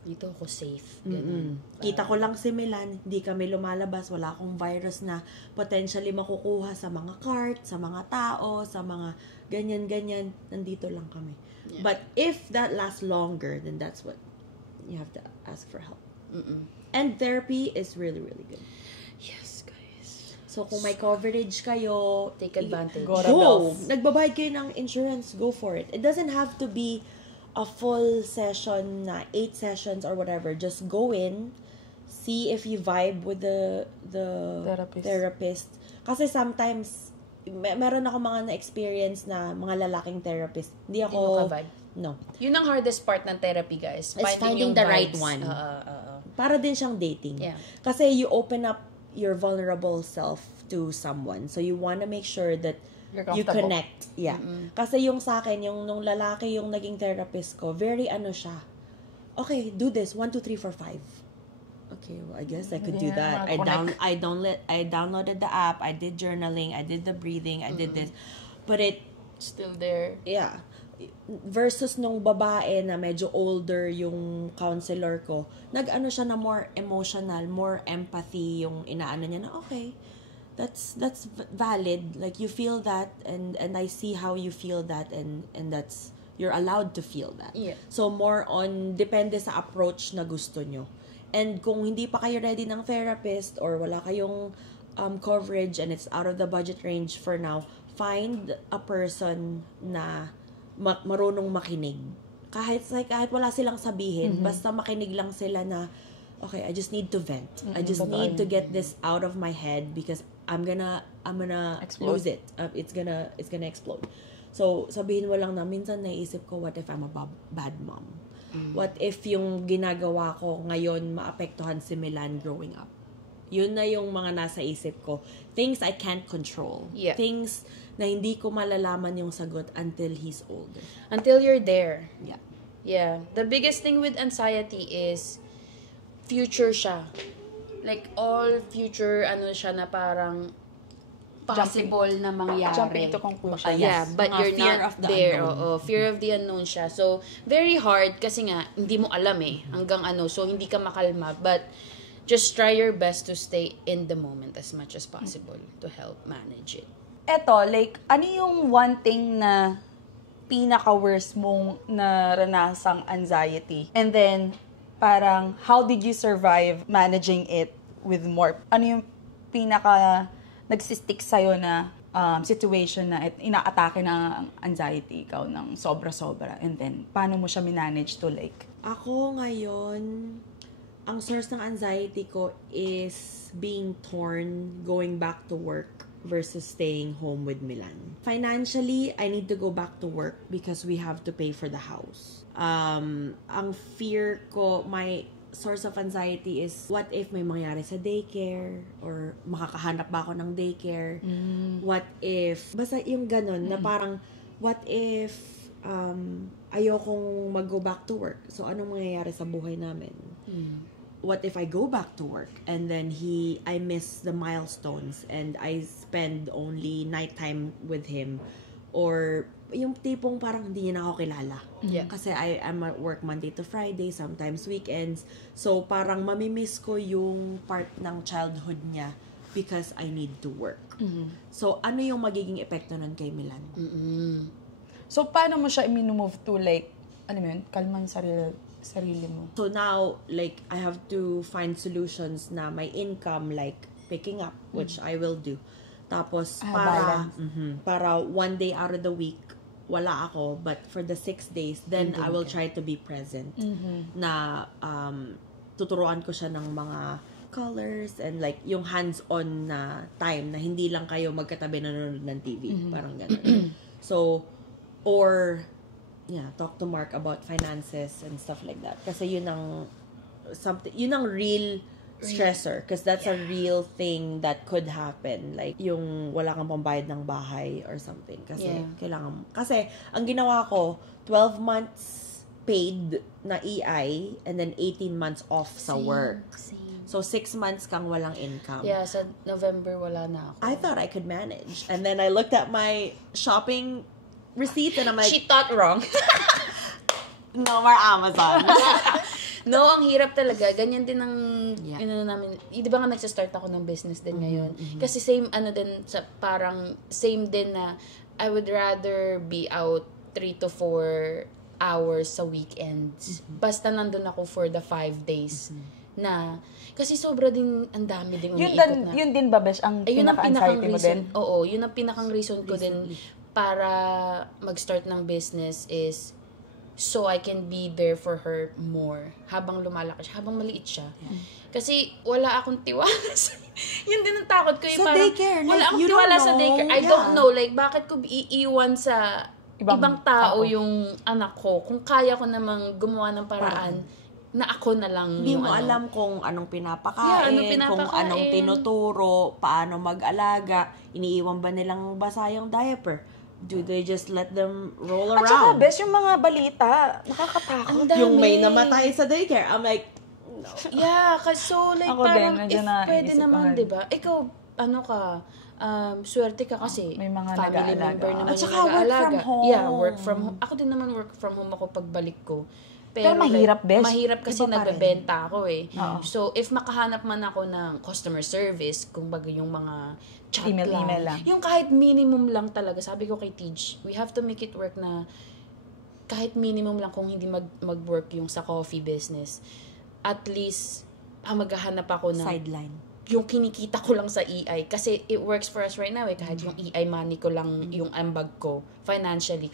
Dito ako safe. Ganun. Kita ko lang si Milan, hindi kami lumalabas, wala akong virus na potentially makukuha sa mga cart, sa mga tao, sa mga ganyan-ganyan, nandito lang kami. Yeah. But if that lasts longer, then that's what you have to ask for help. And therapy is really, really good. Yes, guys. So, kung may coverage kayo, Take advantage. Go! Nagbabayad kayo ng insurance, go for it. It doesn't have to be a full session na 8 sessions or whatever. Just go in, see if you vibe with the therapist. Kasi sometimes meron ako mga na-experience na mga lalaking therapist. Hindi ako Hindi mo ka-vibe? No. Yun ang hardest part ng therapy, guys. It's finding yung the right vibes. one. Oo. Para din siyang dating. Yeah. Kasi you open up your vulnerable self to someone. So you wanna make sure that You're you comfortable. connect. Yeah. Kasi yung sa akin, yung nung lalaki yung naging therapist ko, very ano siya. Okay, do this. 1, 2, 3, 4, 5. Okay, well, I guess I could do Yeah, that. I downloaded the app. I did journaling. I did the breathing. I did this. But Still there. yeah. versus nung babae na medyo older yung counselor ko, nag-ano siya na more emotional, more empathy yung inaano niya na, okay, that's valid. Like, you feel that, and I see how you feel that, and that's, you're allowed to feel that. Yeah. So, more on, depende sa approach na gusto nyo. And kung hindi pa kayo ready ng therapist, or wala kayong coverage, and it's out of the budget range for now, find a person na marunong makinig. Kahit wala silang sabihin, basta makinig lang sila na, okay, I just need to vent. I just need to get this out of my head because I'm gonna lose it. It's gonna explode. So, sabihin mo lang na, minsan naisip ko, what if I'm a bad mom? What if yung ginagawa ko ngayon maapektuhan si Milan growing up? Yun na yung mga nasa isip ko. Things I can't control. Yeah. Things na hindi ko malalaman yung sagot until he's older. Until you're there. Yeah. Yeah. The biggest thing with anxiety is future siya. Like, all future, siya na parang possible na mangyari. Jumping to conclusion. Yeah, but you're fear not of the there. unknown. Fear of the unknown siya. So, very hard kasi nga, hindi mo alam hanggang so hindi ka makalma. But, just try your best to stay in the moment as much as possible to help manage it. Eto, like, ano yung one thing na pinaka-worst mong naranasang anxiety? And then, parang, how did you survive managing it with more? Ano yung nagsistick sa'yo na situation na inaatake ng anxiety ikaw ng sobra-sobra? And then, paano mo siya manage to like? Ako ngayon, ang source ng anxiety ko is being torn going back to work versus staying home with Milan. Financially, I need to go back to work because we have to pay for the house. Ang fear ko, my source of anxiety is, what if may mangyari sa daycare? Or makakahanap ba ako ng daycare? What if, basta yung ganun, na parang, what if ayokong mag-go back to work? So, anong mangyayari sa buhay namin? What if I go back to work and then I miss the milestones and I spend only nighttime with him? Or yung tipong parang hindi niya na ako kilala. Yeah. Kasi I'm at work Monday to Friday, sometimes weekends. So parang mamimiss ko yung part ng childhood niya because I need to work. So ano yung magiging epekto nun kay Milan? So, paano mo siya i-move to like, kalman sarili mo? So now, like, I have to find solutions na my income, like, picking up, which I will do. Tapos, para one day out of the week, wala ako. But for the 6 days, then I will try to be present. Na, tuturuan ko siya ng mga colors and like, yung hands-on na time na hindi lang kayo magkatabi nanonood ng TV. Parang ganun. So, or talk to Mark about finances and stuff like that. Kasi yun ang real stressor. Because that's a real thing that could happen. Like, yung wala kang pambayad ng bahay or something. Kasi, kasi, ang ginawa ko, 12 months paid na EI and then 18 months off sa work. So, 6 months kang walang income. Yeah, sa November wala na ako. I thought I could manage. And then I looked at my shopping receipts and I'm like, she thought wrong. no more Amazon. No, ang hirap talaga. Ganyan din ang namin. Di ba nga nagsistart ako ng business din ngayon? Kasi same parang same din na I would rather be out 3 to 4 hours sa weekends. Basta nandun ako for the 5 days na kasi sobra din ang dami din umiikot na. Yun din ba, Besh, ang pinaka-anxiety mo din? Oo, yun ang pinakang reason ko din para mag-start ng business is so I can be there for her more habang lumalaki siya, habang maliit siya. Kasi wala akong tiwala sa yun din ang takot ko. Sa daycare. Wala akong tiwala sa daycare. I don't know. Like, bakit ko iiwan sa ibang tao yung anak ko kung kaya ko namang gumawa ng paraan na ako na lang Hindi yung mo alam kung anong pinapakain, kung anong tinuturo, paano mag-alaga, iniiwan ba nilang basa yung diaper? Do they just let them roll around? At saka, Besh, yung mga balita, nakakatakot. Yung may namatay sa daycare, I'm like, no. Yeah, kasi so like Ako parang din, if na pwede iisip naman, ko. 'di ba? Ikaw ano ka, swerte ka kasi may mga family nag-aalaga. member naman At yung saka work nag-aalaga. from home. Yeah, work from home. Ako din naman work from home ako pagbalik ko. Pero mahirap, besh. Mahirap kasi Iba pa rin. nagbebenta ako eh. Oo. So, if makahanap man ako ng customer service, kung baga yung mga chat Email lang. Yung kahit minimum lang talaga, sabi ko kay Tej, we have to make it work na kahit minimum lang kung hindi mag-work yung sa coffee business. At least, maghahanap ako ng Sideline. yung kinikita ko lang sa EI. Kasi it works for us right now eh. Kahit yung EI money ko lang, yung ambag ko, financially,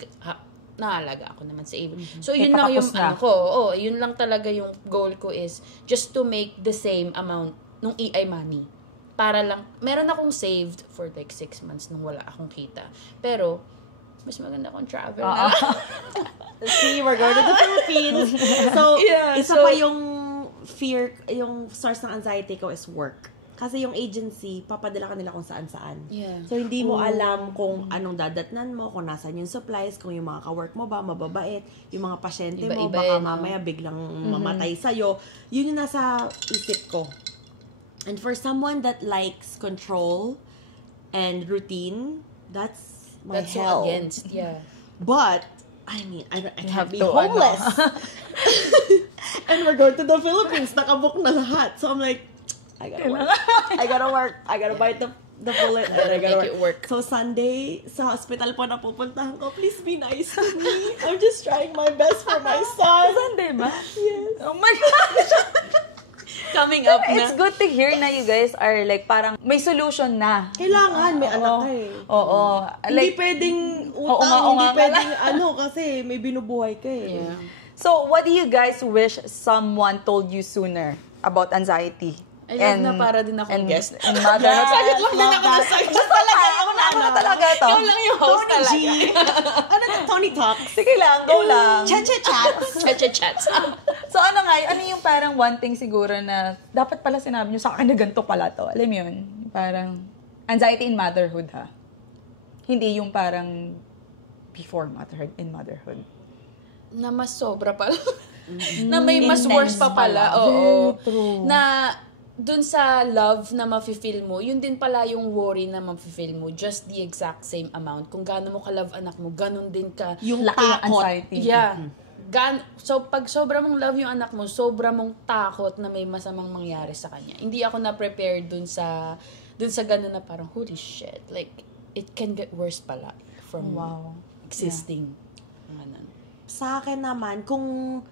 naalaga ako naman sa Avon. So, yun lang yung ano ko. Yun lang talaga yung goal ko is just to make the same amount nung EI money. Para lang, meron akong saved for like 6 months nung wala akong kita. Pero, mas maganda akong travel na. See, we're going to the Philippines. So, isa pa yung fear, yung source ng anxiety ko is work. Kasi yung agency, papadala ka nila kung saan-saan. Yeah. So, hindi mo alam kung anong dadatnan mo, kung nasan yung supplies, kung yung mga ka-work mo ba, mababait, yung mga pasyente mo, baka mamaya biglang mamatay sa'yo. Yun yung nasa isip ko. And for someone that likes control and routine, that's my hell. So against, yeah. But, I mean, I can't be to, homeless. And we're going to the Philippines. Nakabook na lahat. So I'm like, I gotta work. I gotta bite the bullet. And I gotta make it work. So Sunday, sa hospital po na pupuntahan ko, please be nice to me. I'm just trying my best for my son. Sunday ba? Yes. Oh my gosh! Coming up na. It's good to hear na you guys are like parang may solution na. Kailangan, may anak ka eh. Oo. Hindi Like, pwedeng Oo utang, nga, hindi pwedeng kasi may binubuhay ka eh. Yeah. so, what do you guys wish someone told you sooner about anxiety? I love na para din akong guest. And motherhood. Sagot lang din ako ng sagot. Gusto talaga. Ako na talaga to. Ikaw lang yung host Tony G. talaga. Ano na, Tony Talks? Sige lang, go lang. Chats. So ano nga, ano yung parang one thing siguro na dapat pala sinabi nyo sa akin na ganito pala to. Alam mo yun? Parang anxiety in motherhood ha. Hindi yung parang before motherhood, in motherhood. Na mas sobra pala. Na may mas worse pa pala. Oo. Very true. Na dun sa love na mafe-feel mo, yun din pala yung worry na mafe-feel mo. Just the exact same amount. Kung gaano mo ka-love anak mo, ganun din ka. Yung Laki ng takot. anxiety. Yeah. So, pag sobra mong love yung anak mo, sobra mong takot na may masamang mangyari sa kanya. Hindi ako na-prepare dun sa ganun na parang, holy shit. Like, it can get worse pala from existing. Ganun. Sa akin naman, kung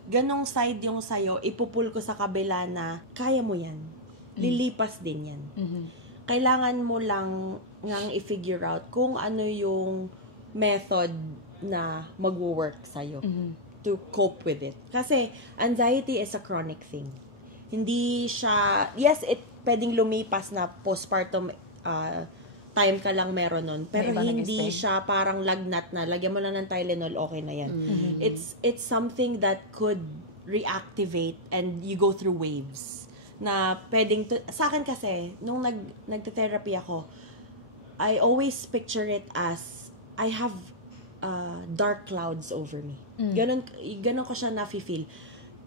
ganong side yung sayo, ipupul ko sa kabila na kaya mo yan. Lilipas din yan. Kailangan mo lang ngang i-figure out kung ano yung method na magwo-work sa'yo to cope with it. Kasi anxiety is a chronic thing. Hindi siya, yes, it pwedeng lumipas na postpartum time ka lang meron nun. Pero hindi siya parang lagnat na. Lagyan mo lang ng Tylenol, okay na yan. It's something that could reactivate and you go through waves. Na pwedeng, sa akin kasi, nung nagte-therapy ako, I always picture it as, I have dark clouds over me. Ganon ko siya na-feel.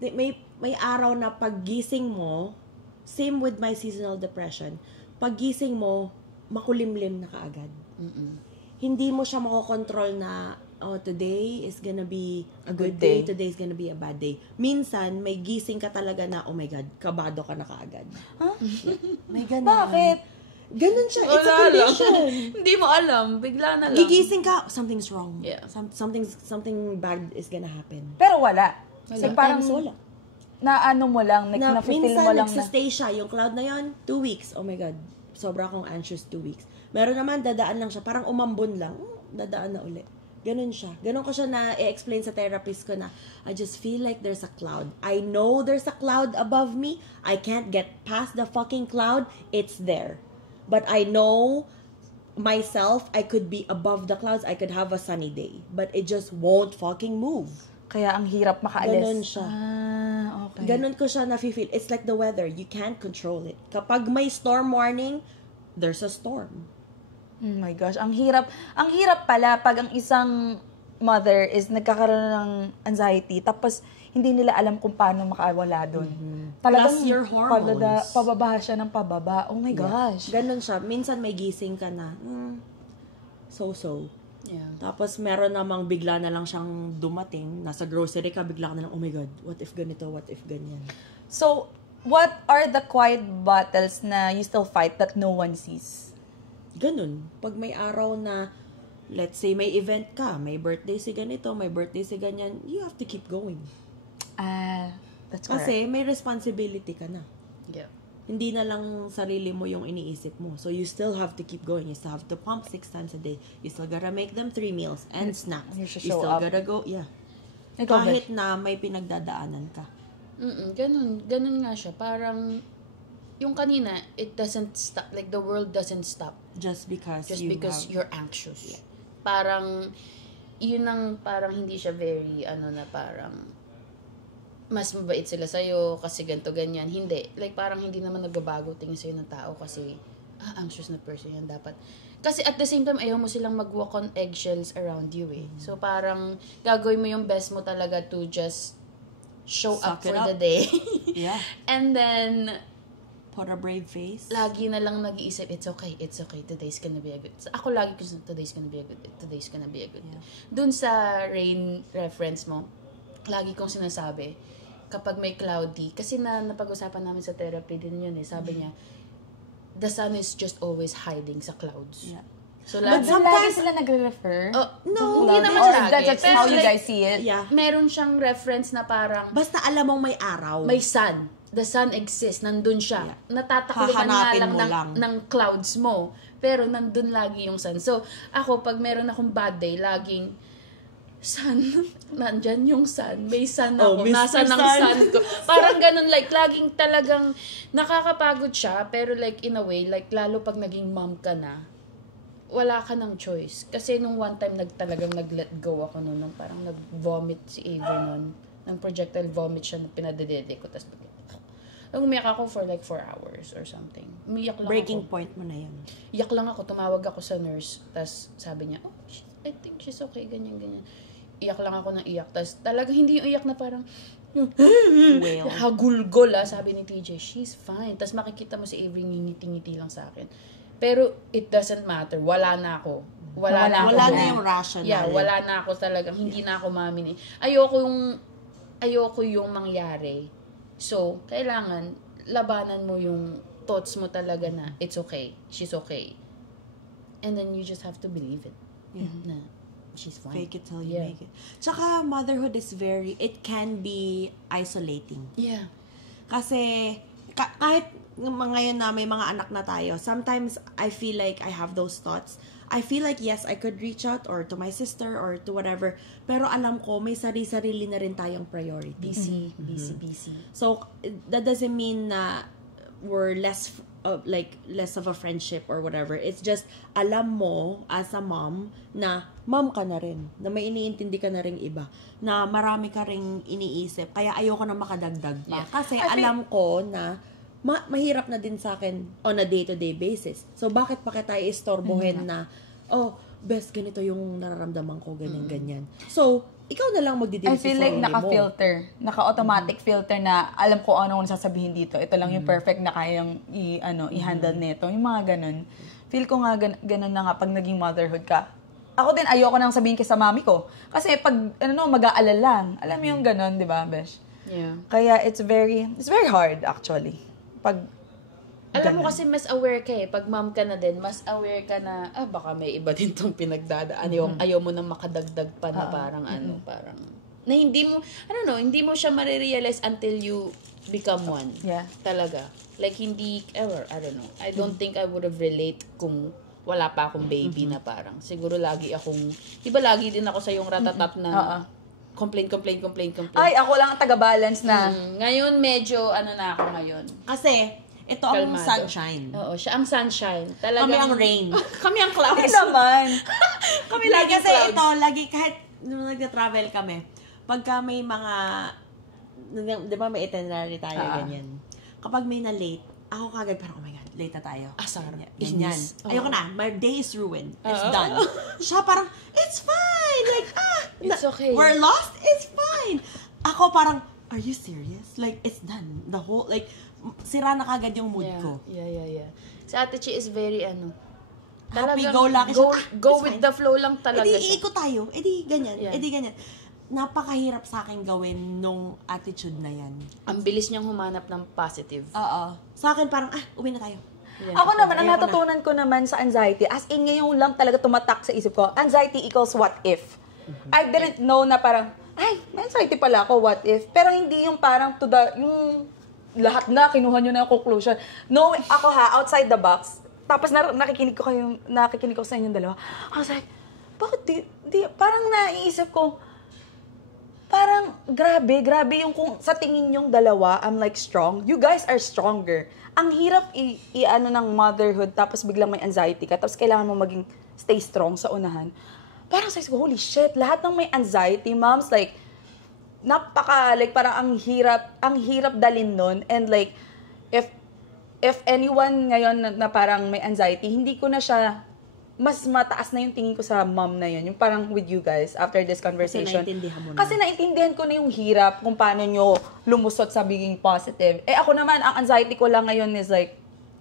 May araw na paggising mo, same with my seasonal depression, paggising mo, makulimlim na kaagad. Hindi mo siya makokontrol na, today is gonna be a good day, today is gonna be a bad day. Minsan, may gising ka talaga na, oh my God, kabado ka na kaagad. Huh? May ganun. Bakit? Ganun siya. It's a condition. Hindi mo alam. Bigla na lang. Gigising ka, something's wrong. Yeah. Something bad is gonna happen. Pero wala. So, parang Sometimes wala. na ano mo lang, na-feel Minsan, mo lang na. nagsistay siya. Yung cloud na yon 2 weeks. Oh my God. Sobra akong anxious 2 weeks. Meron naman, dadaan lang siya. Parang umambon lang. Dadaan na uli. Ganun siya. Ganun ko siya na i-explain sa therapist ko na, I just feel like there's a cloud. I know there's a cloud above me. I can't get past the fucking cloud. It's there. But I know myself, I could be above the clouds. I could have a sunny day. But it just won't fucking move. Kaya ang hirap makaalis. Ganun siya. Okay. Ganun ko siya na-feel. It's like the weather. You can't control it. Kapag may storm warning, there's a storm. Oh my gosh, ang hirap pala pag ang isang mother is nagkakaroon ng anxiety, tapos hindi nila alam kung paano makawala doon. Talagang Plus your hormones. pababa siya ng pababa. Oh my gosh. Ganon siya. Minsan may gising ka na, so-so. Yeah. Tapos meron namang bigla na lang siyang dumating, nasa grocery ka, bigla ka na lang, oh my God, what if ganito, what if ganyan. So, what are the quiet battles na you still fight that no one sees? Ganun. Pag may araw na, let's say, may event ka, may birthday si ganito, may birthday si ganyan, you have to keep going. That's correct. Kasi may responsibility ka na. Yeah. Hindi na lang sarili mo yung iniisip mo. So, you still have to keep going. You still have to pump 6 times a day. You still gotta make them 3 meals and snacks. You should You show still up. gotta go, yeah. Ikaw, Kahit na may pinagdadaanan ka. Ganun nga siya. Parang, yung kanina, it doesn't stop. Like, the world doesn't stop. Just because You're anxious. Yeah. Parang, yun ang parang hindi siya very, parang, mas mabait sila sa'yo kasi ganito, ganyan. Hindi. Like, parang hindi naman nagbabago tingin sa'yo ng tao kasi, anxious na person yan dapat. Kasi at the same time, ayaw mo silang mag-walk on eggshells around you eh. So, parang, gagawin mo yung best mo talaga to just show up Suck it for up. the day. Yeah. And then, Put a brave face. lagi na lang nag-iisip, it's okay, today's gonna be a good. Ako lagi ko today's gonna be a good day. Yeah. Dun sa rain reference mo, lagi kong sinasabi, kapag may cloudy, kasi napag-usapan namin sa therapy din yun eh, sabi niya, the sun is just always hiding sa clouds. Yeah. So, But lagi, sometimes sila nagre-refer. no, hindi naman Or lagi. that's Pero how you like, guys see it. Yeah. meron siyang reference na parang, Basta alam mong may araw. may sun. The sun exists. Nandun siya. Yeah. Natatakluban nga Hahanapin lang mo lang. ng clouds mo. Pero nandun lagi yung sun. So, ako, pag meron akong bad day, laging, sun, nandyan yung sun. May sun ako. Mr. Nasa ng Sun. sun ko. Parang ganun, like, laging talagang nakakapagod siya. Pero like, in a way, like, lalo pag naging mom ka na, wala ka ng choice. Kasi nung one time, talagang nag-let go ako noon. Nung parang nag-vomit si Avery noon. Nang projectile vomit siya na pinadedede ko. Tapos, umiyak ako for like 4 hours or something. Umiyak lang Breaking ako. point mo na yun. Iyak lang ako. Tumawag ako sa nurse. Tapos sabi niya, I think she's okay. Ganyan, ganyan. Iyak lang ako ng iyak. Tapos talagang hindi yung iyak na parang, Well. hagulgol sabi ni TJ, she's fine. Tapos makikita mo si Avery ngiti-ngiti lang sa akin. Pero it doesn't matter. Wala na ako. Wala na yung rational. Yeah, wala na ako talagang. Hindi na ako mamini. Ayoko yung mangyari. So, kailangan labanan mo yung thoughts mo talaga na it's okay. She's okay. And then you just have to believe it. Yeah. Na she's fine. Fake it till you make it. Tsaka, motherhood is it can be isolating. Yeah. Kasi, kahit ngayon na may mga anak na tayo, sometimes I feel like I have those thoughts. I feel like, yes, I could reach out or to my sister or to whatever. Pero alam ko, may sarili-sarili na rin tayong priorities. Busy. So, that doesn't mean na we're less of a friendship or whatever. It's just, alam mo, as a mom, na mom ka na rin. Na may iniintindi ka na rin iba. Na marami ka rin iniisip. Kaya ayoko na makadagdag pa. Yeah. Kasi alam ko na mahirap na din sa akin on a day-to-day basis. So, bakit pa kita istorbohin na, best, ganito yung nararamdaman ko, ganyan. So, ikaw na lang magdidesisyon. I feel like naka-filter. Naka-automatic filter na alam ko ano sasabihin dito. Ito lang yung perfect na kayang i-handle nito. Yung mga ganun. Feel ko nga ganun na nga pag naging motherhood ka. Ako din, ayoko nang sabihin sa mami ko. Kasi pag, mag-aalala lang. Alam mo yung ganun, di ba, Besh? Yeah. Kaya it's very hard, actually. Alam mo kasi mas aware ka Pag mom ka na din, mas aware ka na, baka may iba din tong pinagdadaan. Ayaw mo nang makadagdag pa na parang parang, na hindi mo, hindi mo siya marirealize until you become one. Yeah. Talaga. Like, hindi, ever, I don't know. I don't think I would have relate kung wala pa akong baby na parang, siguro lagi akong, diba lagi din ako sa yung ratatap na, complain. Ay, ako lang ang taga-balance na. Ngayon, medyo, na ako ngayon. Kasi, ito ang Kalmado. sunshine. Oo, siya ang sunshine. Talagang, Kami ang rain. Kami ang clouds. Ay naman. Kami lagi Kasi clouds. ito, lagi, kahit nung nag-travel kami, pagka may mga, di ba may itinerary tayo, ganyan. Kapag may na-late, ako kagad parang, oh my God, late na tayo. Asar. Ganyan. Inis. Ayoko na. My day is ruined. It's done. Siya parang, it's fine. Like, It's okay. We're lost? It's fine. ako parang, are you serious? Like, it's done. The whole, like, sira na kagad yung mood ko. Yeah. Si Ate Chi is very, Happy-go-lucky go, siya. go with the flow lang talaga Edi, siya. iikot tayo. Edi, ganyan. Yeah. Edi, ganyan. Napakahirap sa akin gawin nung attitude na yan. Ang bilis niyang humanap ng positive. Oo. Sa akin parang, uwi na tayo. Yeah. Ako naman, ang natutunan ko naman sa anxiety, as in ngayon lang talaga tumatak sa isip ko, anxiety equals what if. I didn't know na parang, ay, may anxiety pala ako, what if. Pero hindi yung parang yung lahat na, kinuha nyo na yung conclusion. No, ako outside the box. Tapos nakikinig ko sa inyong dalawa. I was like, bakit parang naiisip ko, parang grabe yung kung sa tingin yung dalawa, I'm like strong. You guys are stronger. Ang hirap i-ano ng motherhood, tapos biglang may anxiety ka, tapos kailangan mo maging stay strong sa unahan. Parang sa holy shit, lahat ng may anxiety, moms, like, parang ang hirap dalin nun, and like, if anyone ngayon na parang may anxiety, hindi ko na siya, mas mataas na yung tingin ko sa mom na yun. Yung parang with you guys, after this conversation. Kasi naintindihan ko na yung hirap kung paano nyo lumusot sa being positive. Ako naman, ang anxiety ko lang ngayon is like,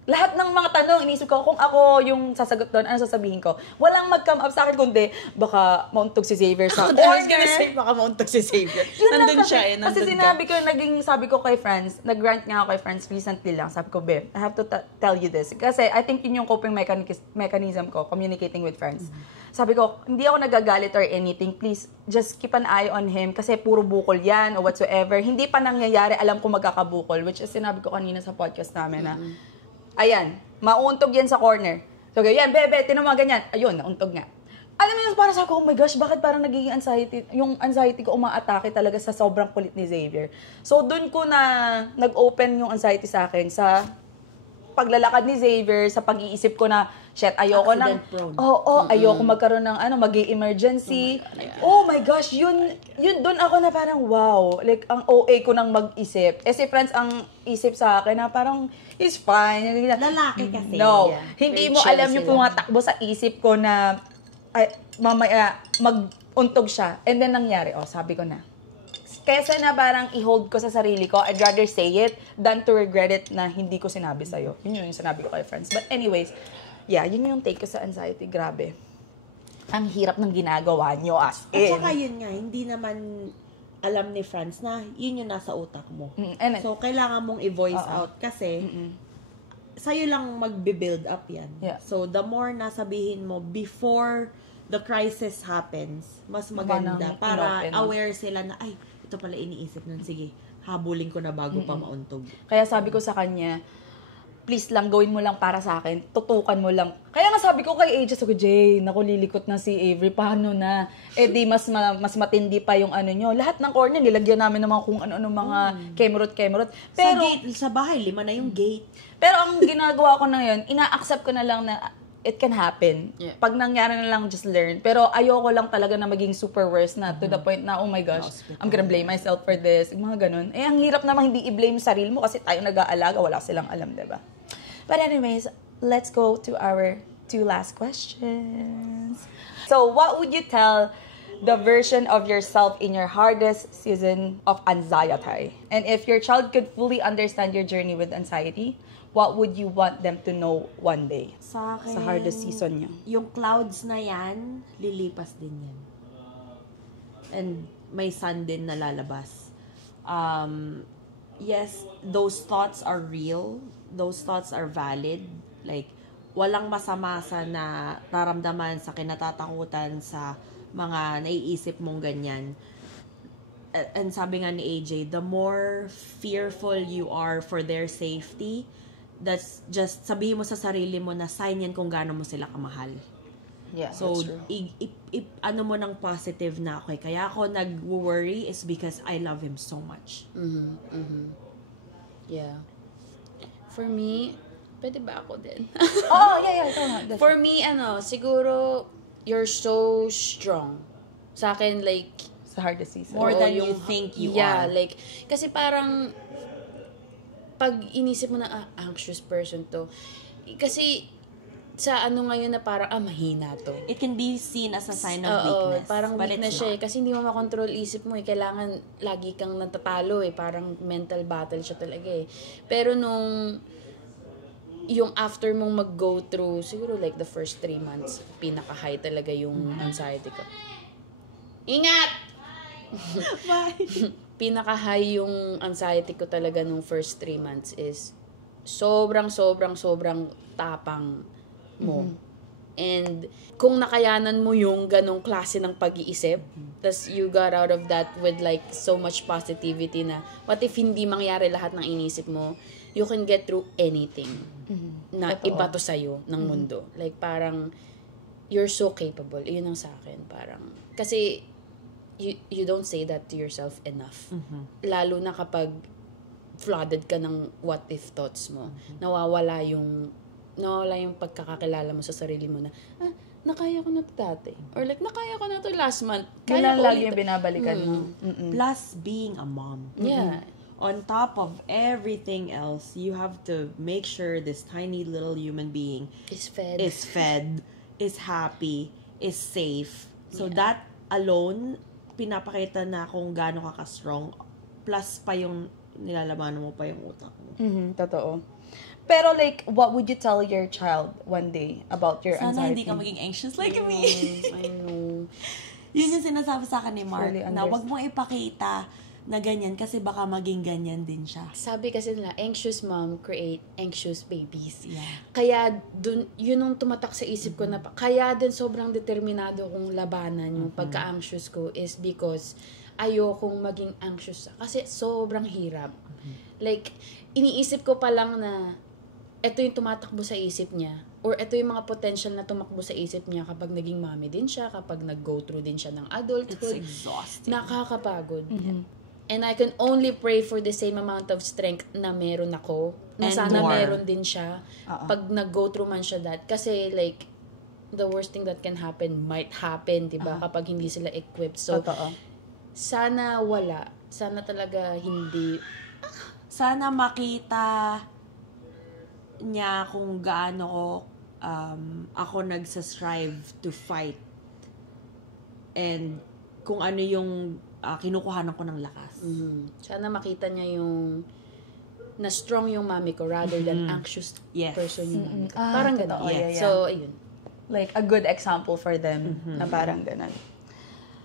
lahat ng mga tanong, inisip ko, kung ako yung sasagot doon, ano sasabihin ko? Walang mag-come up sa akin, kundi, baka mauntog si Xavier sa I was gonna say, baka mauntog si Xavier. Nandun siya Kasi sinabi ko, sabi ko kay friends, nag-rant nga ako kay friends recently lang, sabi ko, babe, I have to tell you this. Kasi I think yun yung coping mechanism ko, communicating with friends. Sabi ko, hindi ako nagagalit or anything, please, just keep an eye on him, kasi puro bukol yan, or whatsoever. Hindi pa nangyayari, alam ko magkakabukol, which is sinabi ko kanina sa podcast namin na, ayan, mauuntog yan sa corner. So, yan, bebe, tinan mo ganyan. Ayun, nauntog nga. Alam mo yun, parang sabi ko, oh my gosh, bakit parang nagiging anxiety, yung anxiety ko umaatake talaga sa sobrang kulit ni Xavier. So, dun ko na nag-open yung anxiety sa akin sa paglalakad ni Xavier, sa pag-iisip ko na, shit, ayoko nang, ayoko magkaroon ng, mag-emergency. Oh my gosh, yun dun ako na parang, wow, like, ang OA ko nang mag-isip. Si friends, ang isip sa akin na parang, it's fine. Lalaki kasi. No, Yeah. hindi Very mo chill alam yung sila. pumatakbo sa isip ko na, ay, mamaya, mag-untog siya. And then, nangyari, sabi ko na. Kesa na parang i-hold ko sa sarili ko, I'd rather say it than to regret it na hindi ko sinabi sa'yo. Yun yung sinabi ko kay friends. But anyways, yeah, yun yung take ko sa anxiety. Grabe. Ang hirap ng ginagawa nyo as in. At saka yun nga, hindi naman alam ni Franz na yun yung nasa utak mo. So, kailangan mong i-voice out kasi sa'yo lang magbe-build up yan. Yeah. So, the more nasabihin mo before the crisis happens, mas maganda para aware sila na, ay, ito pala iniisip nun. Sige, habulin ko na bago pa mauntog. Kaya sabi ko sa kanya, please lang, gawin mo lang para sa akin. Tutukan mo lang. Kaya nga sabi ko kay AJ, sabi ko, Jay, naku, lilikot na si Avery. Paano na? Di mas matindi pa yung ano nyo. Lahat ng corner, nilagyan namin ng mga kung ano-ano mga kemerot. Pero, sa gate, sa bahay, 5 na yung gate. Pero ang ginagawa ko na yun, ina-accept ko na lang na it can happen. Yeah. Pag nangyari na lang, just learn. Pero ayoko lang talaga na maging super worse na to the point na, oh my gosh, I'm gonna blame myself for this. Mga ganun. Ang hirap namang hindi i-blame sarili mo kasi tayo nag-aalaga, wala silang alam, diba? But anyways, let's go to our 2 last questions. So, what would you tell the version of yourself in your hardest season of anxiety? And if your child could fully understand your journey with anxiety, what would you want them to know one day? Sa akin, Sa hardest season niya. yung clouds na yan, lilipas din yan. And may sun din na lalabas. Yes, those thoughts are real. Those thoughts are valid. Like, walang masama sa na naramdaman, sa kinatatakutan, sa mga naiisip mong ganyan. And sabi nga ni AJ, the more fearful you are for their safety, that's just, sabihin mo sa sarili mo na sign yan kung gaano mo sila kamahal. Yeah, So, that's true. ano mo ng positive na, okay, kaya ako nag-worry is because I love him so much. Yeah. For me, pwede ba ako din? Yeah. Ito nga. For me, siguro, you're so strong. Sa akin, like, Sa hardest season. More oo, than you think you are. Yeah, like, kasi parang, pag inisip mo na, anxious person to, kasi, sa ano ngayon na parang, mahina to. It can be seen as a sign of Oo, weakness. parang but weakness it's siya not. kasi hindi mo makontrol isip mo kailangan lagi kang natatalo parang mental battle siya talaga Pero nung yung after mong mag-go through, siguro like the first 3 months, pinaka-high talaga yung anxiety ko. Ingat! Pinaka-high yung anxiety ko talaga nung first 3 months is sobrang tapang mo. And kung nakayanan mo yung ganong klase ng pag-iisip, tas you got out of that with like so much positivity na what if hindi mangyari lahat ng inisip mo, you can get through anything na iba to sa'yo ng mundo. Like parang you're so capable. Iyon ang sa akin. Parang, kasi you don't say that to yourself enough. Lalo na kapag flooded ka ng what if thoughts mo. Nawawala yung pagkakakilala mo sa sarili mo na, nakaya ko na to dati. Or like, nakaya ko na to last month. Yun Kaya lang ko lagi ulit. yung binabalikan mo. Plus, being a mom. Yeah. On top of everything else, you have to make sure this tiny little human being Is fed. is happy, is safe. So that alone, pinapakita na kung gaano ka ka-strong. Plus pa yung nilalabanan mo pa yung utak mo. Totoo. Pero like, what would you tell your child one day about your Sana anxiety? hindi ka maging anxious like me. I know. Yun yung sinasabi sa akin ni Mark, Fully na wag mong ipakita na ganyan kasi baka maging ganyan din siya. Sabi kasi nila, anxious mom create anxious babies. Yeah. Kaya yun ang tumatak sa isip ko na, kaya din sobrang determinado kong labanan yung pagka-anxious ko is because ayokong maging anxious. Kasi sobrang hirap. Like, iniisip ko pa lang na ito yung tumatakbo sa isip niya. Or ito yung mga potential na tumakbo sa isip niya kapag naging mommy din siya, kapag nag-go through din siya ng adulthood. It's exhausting. Nakakapagod. And I can only pray for the same amount of strength na meron ako. Na And sana more. meron din siya. Pag nag-go through man siya that. Kasi like, the worst thing that can happen might happen, diba? Kapag hindi sila equipped. So, Totoo. sana wala. Sana talaga hindi. Sana makita niya kung gaano ako nagsastrive to fight. And kung ano yung kinukuhanan ko ng lakas. Sana makita niya yung na strong yung mami ko rather than anxious Yes. person yung mami ko. Ah, Parang totoo. ganun. Yeah, yeah. So, ayun. Like, a good example for them na parang ganun.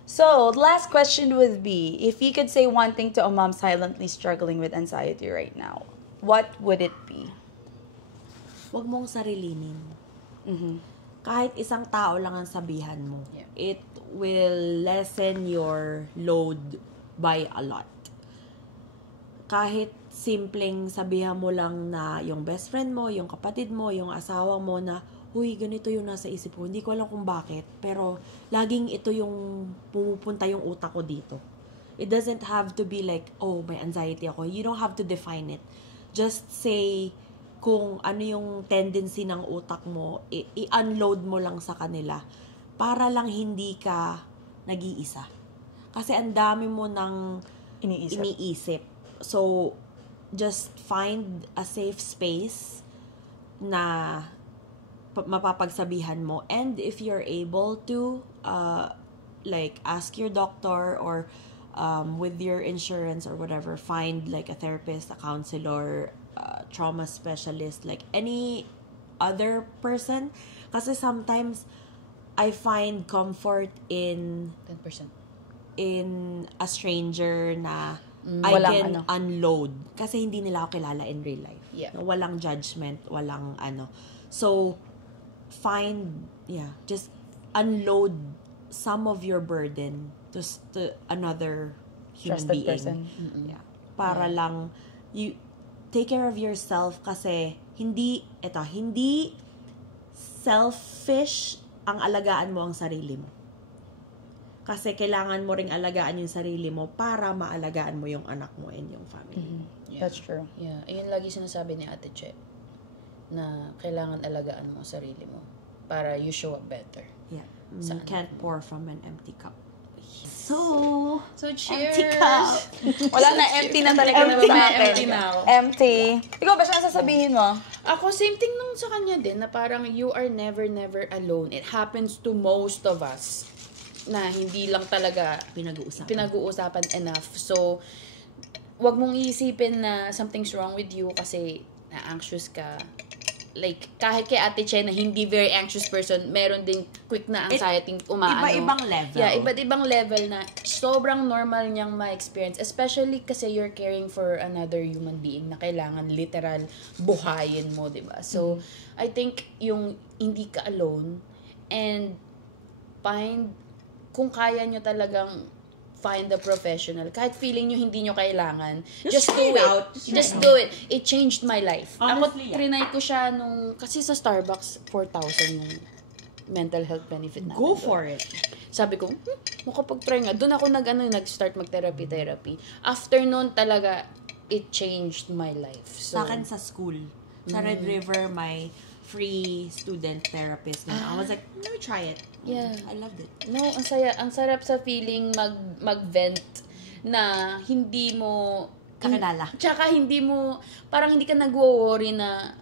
So, last question would be, if you could say one thing to a mom silently struggling with anxiety right now, what would it be? Huwag mong sarilinin. Kahit isang tao lang ang sabihan mo, it will lessen your load by a lot. Kahit simpleng sabihan mo lang na yung best friend mo, yung kapatid mo, yung asawa mo na, huy, ganito yung nasa isip ko. Hindi ko alam kung bakit, pero laging ito yung pumupunta yung utak ko dito. It doesn't have to be like, oh, may anxiety ako. You don't have to define it. Just say kung ano yung tendency ng utak mo, i-unload mo lang sa kanila para lang hindi ka nag-iisa. Kasi ang dami mo nang iniisip. So, just find a safe space na mapapagsabihan mo. And if you're able to, like, ask your doctor or with your insurance or whatever, find like a therapist, a counselor, trauma specialist, like any other person. Kasi sometimes, I find comfort in 10%. in a stranger na I Walang can unload. Kasi hindi nila ako kilala in real life. Yeah. Walang judgment, walang So, just unload some of your burden to another human Trusted being. person. Yeah. Para lang, you take care of yourself kasi hindi selfish ang alagaan mo ang sarili mo. Kasi kailangan mo ring alagaan yung sarili mo para maalagaan mo yung anak mo and yung family. Yeah. That's true. Yeah. Ayun lagi sinasabi ni Ate Che na kailangan alagaan mo ang sarili mo para you show up better. Yeah. You can't pour from an empty cup. So, cheers! Empty cup. Wala na, empty na talaga na Empty na ako. Empty. Ikaw ba siya sasabihin mo? Ako, same thing nung sa kanya din, na parang you are never alone. It happens to most of us na hindi lang talaga pinag-uusapan enough. So, wag mong iisipin na something's wrong with you kasi na-anxious ka. Like, kahit kay Ate Che na hindi very anxious person, meron din quick na anxiety umaano. Iba-ibang level. Yeah, iba't ibang level na sobrang normal niyang ma-experience. Especially kasi you're caring for another human being na kailangan literal buhayin mo, diba? So, I think yung hindi ka alone and kung kaya nyo talagang find a professional. Kahit feeling nyo hindi nyo kailangan, just do it. Just do it. It changed my life. Honestly, Ako, trinay ko siya kasi sa Starbucks, 4,000 yung mental health benefit natin. Go for it. Sabi ko, makapag-try nga. Doon ako nag-start mag-therapy. After noon talaga, it changed my life. So, Sa akin sa school, sa Red River, my free student therapist. I was like, let me try it. Yeah. I loved it. No, ang saya. Ang sarap sa feeling mag-vent na hindi mo Kakilala. Tsaka parang hindi ka nagwo-worry na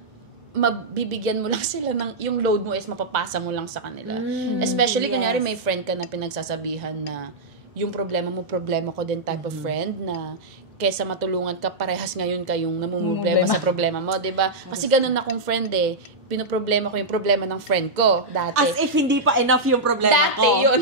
mabibigyan mo lang sila ng, yung load mo is mapapasa mo lang sa kanila. Especially, kunyari, may friend ka na pinagsasabihan na yung problema ko din type of friend na kesa matulungan ka, parehas ngayon kayong namumroblema sa problema mo, diba? Kasi ganun akong friend pinoproblema ko yung problema ng friend ko dati. As if hindi pa enough yung problema ko. Dati yun.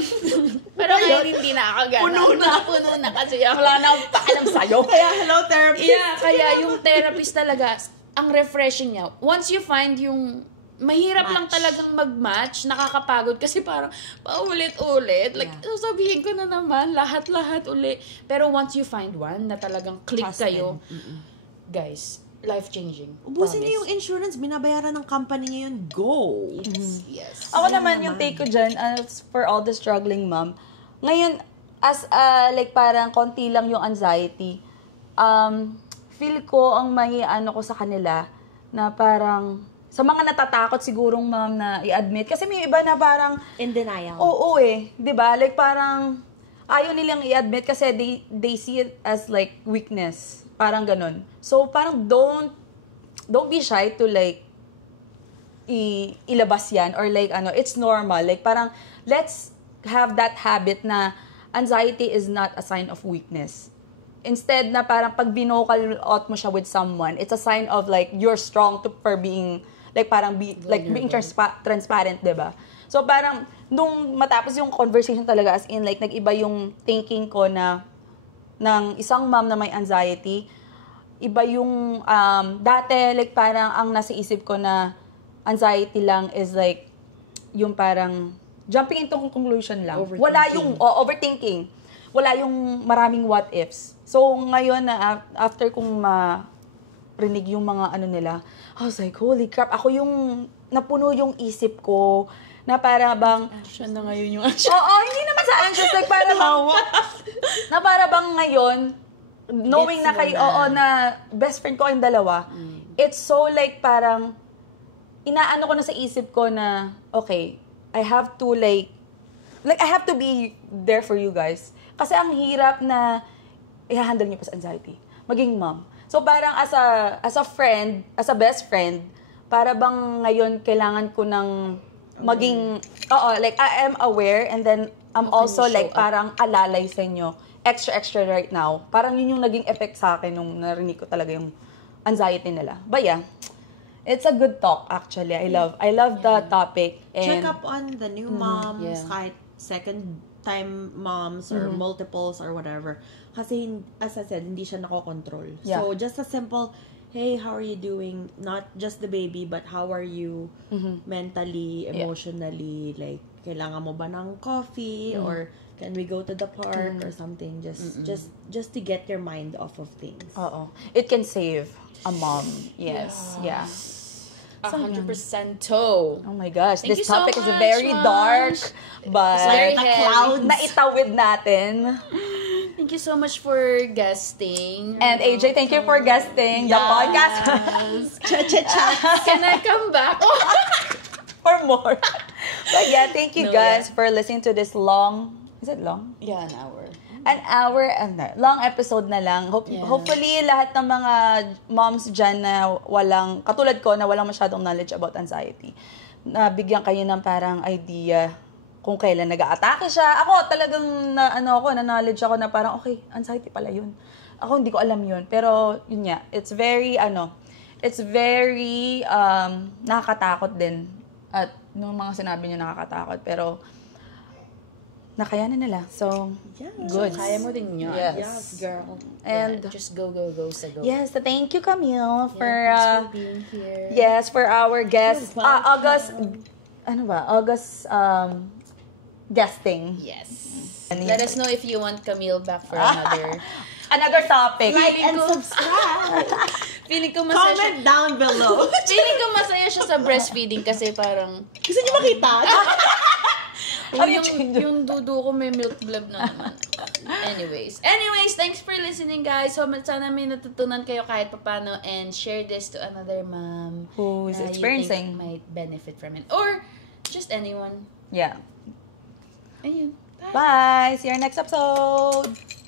Pero ngayon hindi na ako ganun. Puno na kasi ako. Wala na akong paalam sa'yo. Kaya, hello, therapist. Yeah, kaya yung therapist talaga, ang refreshing niya. Once you find yung mahirap lang talagang mag-match, nakakapagod kasi parang paulit-ulit. Like, sasabihin ko na naman, lahat-lahat uli. Pero once you find one na talagang click kayo, guys, life-changing. Ubusin niyo yung insurance, binabayaran ng company niyo yun, go! Yes. Ako naman, yung take ko dyan, as for all the struggling mom, ngayon, as like parang konti lang yung anxiety, feel ko ang may ko sa kanila na parang, sa mga natatakot sigurong ma'am na i-admit. Kasi may iba na parang in denial. Oo di ba? Like parang ayaw nilang i-admit kasi they see it as like weakness. Parang ganun. So parang don't be shy to like ilabas yan or like it's normal. Like parang let's have that habit na anxiety is not a sign of weakness. Instead na parang pag binocal out mo siya with someone, it's a sign of like you're strong for being like parang being transparent, 'di ba? So parang nung matapos yung conversation talaga as in like nag-iba yung thinking ko na ng isang mom na may anxiety, iba yung dati like parang ang nasa isip ko na anxiety lang is like yung parang jumping into conclusion lang. Wala yung overthinking. Wala yung maraming what ifs. So ngayon na after kong rinig yung mga nila, I was like, holy crap, ako yung napuno yung isip ko na para bang siya na ngayon yung anxious. Oo, hindi naman sa anxious, like para bang na para bang ngayon knowing na kayo na best friend ko kayong dalawa. It's so like parang inaano ko na sa isip ko na okay, I have to like I have to be there for you guys. Kasi ang hirap na i-handle niyo pa sa anxiety. Maging mom. So parang as a friend, as a best friend, para bang ngayon kailangan ko ng maging like I am aware and then I'm also like parang alalay sa inyo. Extra right now. Parang yun yung naging effect sa akin nung narinig ko talaga yung anxiety nila. But yeah, it's a good talk actually. I love the topic. And check up on the new moms, kahit second time moms or multiples or whatever. Kasi, as I said, hindi siya nakokontrol. Yeah. So, just a simple, hey, how are you doing? Not just the baby, but how are you mentally, emotionally? Like, kailangan mo ba ng coffee? Or can we go to the park or something? Just to get your mind off of things. It can save a mom. Yes. Yeah. 100% Oh my gosh, Thank this you so topic is much, very dark, but very a heavy. cloud na itawid natin. Thank you so much for guesting. And AJ, thank you for guesting the podcast. Cha-cha-cha. Can I come back? For more. But yeah, thank you guys for listening to this long Is it long? Yeah, an hour. An hour and long episode na lang. Yeah. Hopefully, lahat ng mga moms dyan na katulad ko, na walang masyadong knowledge about anxiety, nabigyan kayo ng parang idea kung kailan nag-a-atake siya. Ako, talagang na-knowledge ako na parang, okay, anxiety pala yun. Ako, hindi ko alam yun. Pero, yun nga, it's very nakakatakot din. At, nung mga sinabi niyo nakakatakot. Pero, nakayanan nila. So, good. So, kaya mo din yun. Yes. Girl. And, just go sa go. yes, thank you, Camille, for, Thanks for being here. yes, for our guest, August, guesting. Yes. Let us know if you want Camille back for another topic. Like and subscribe. Feeling ko masaya Comment down below. Feeling ko masaya siya sa breastfeeding kasi parang Gusto niyo makita? yung dudu ko may milk blood na naman. Anyways, thanks for listening, guys. So, sana may natutunan kayo kahit papano and share this to another mom Who is na experiencing. you think might benefit from it. Or just anyone. Yeah. Ayun. Bye. See you next episode.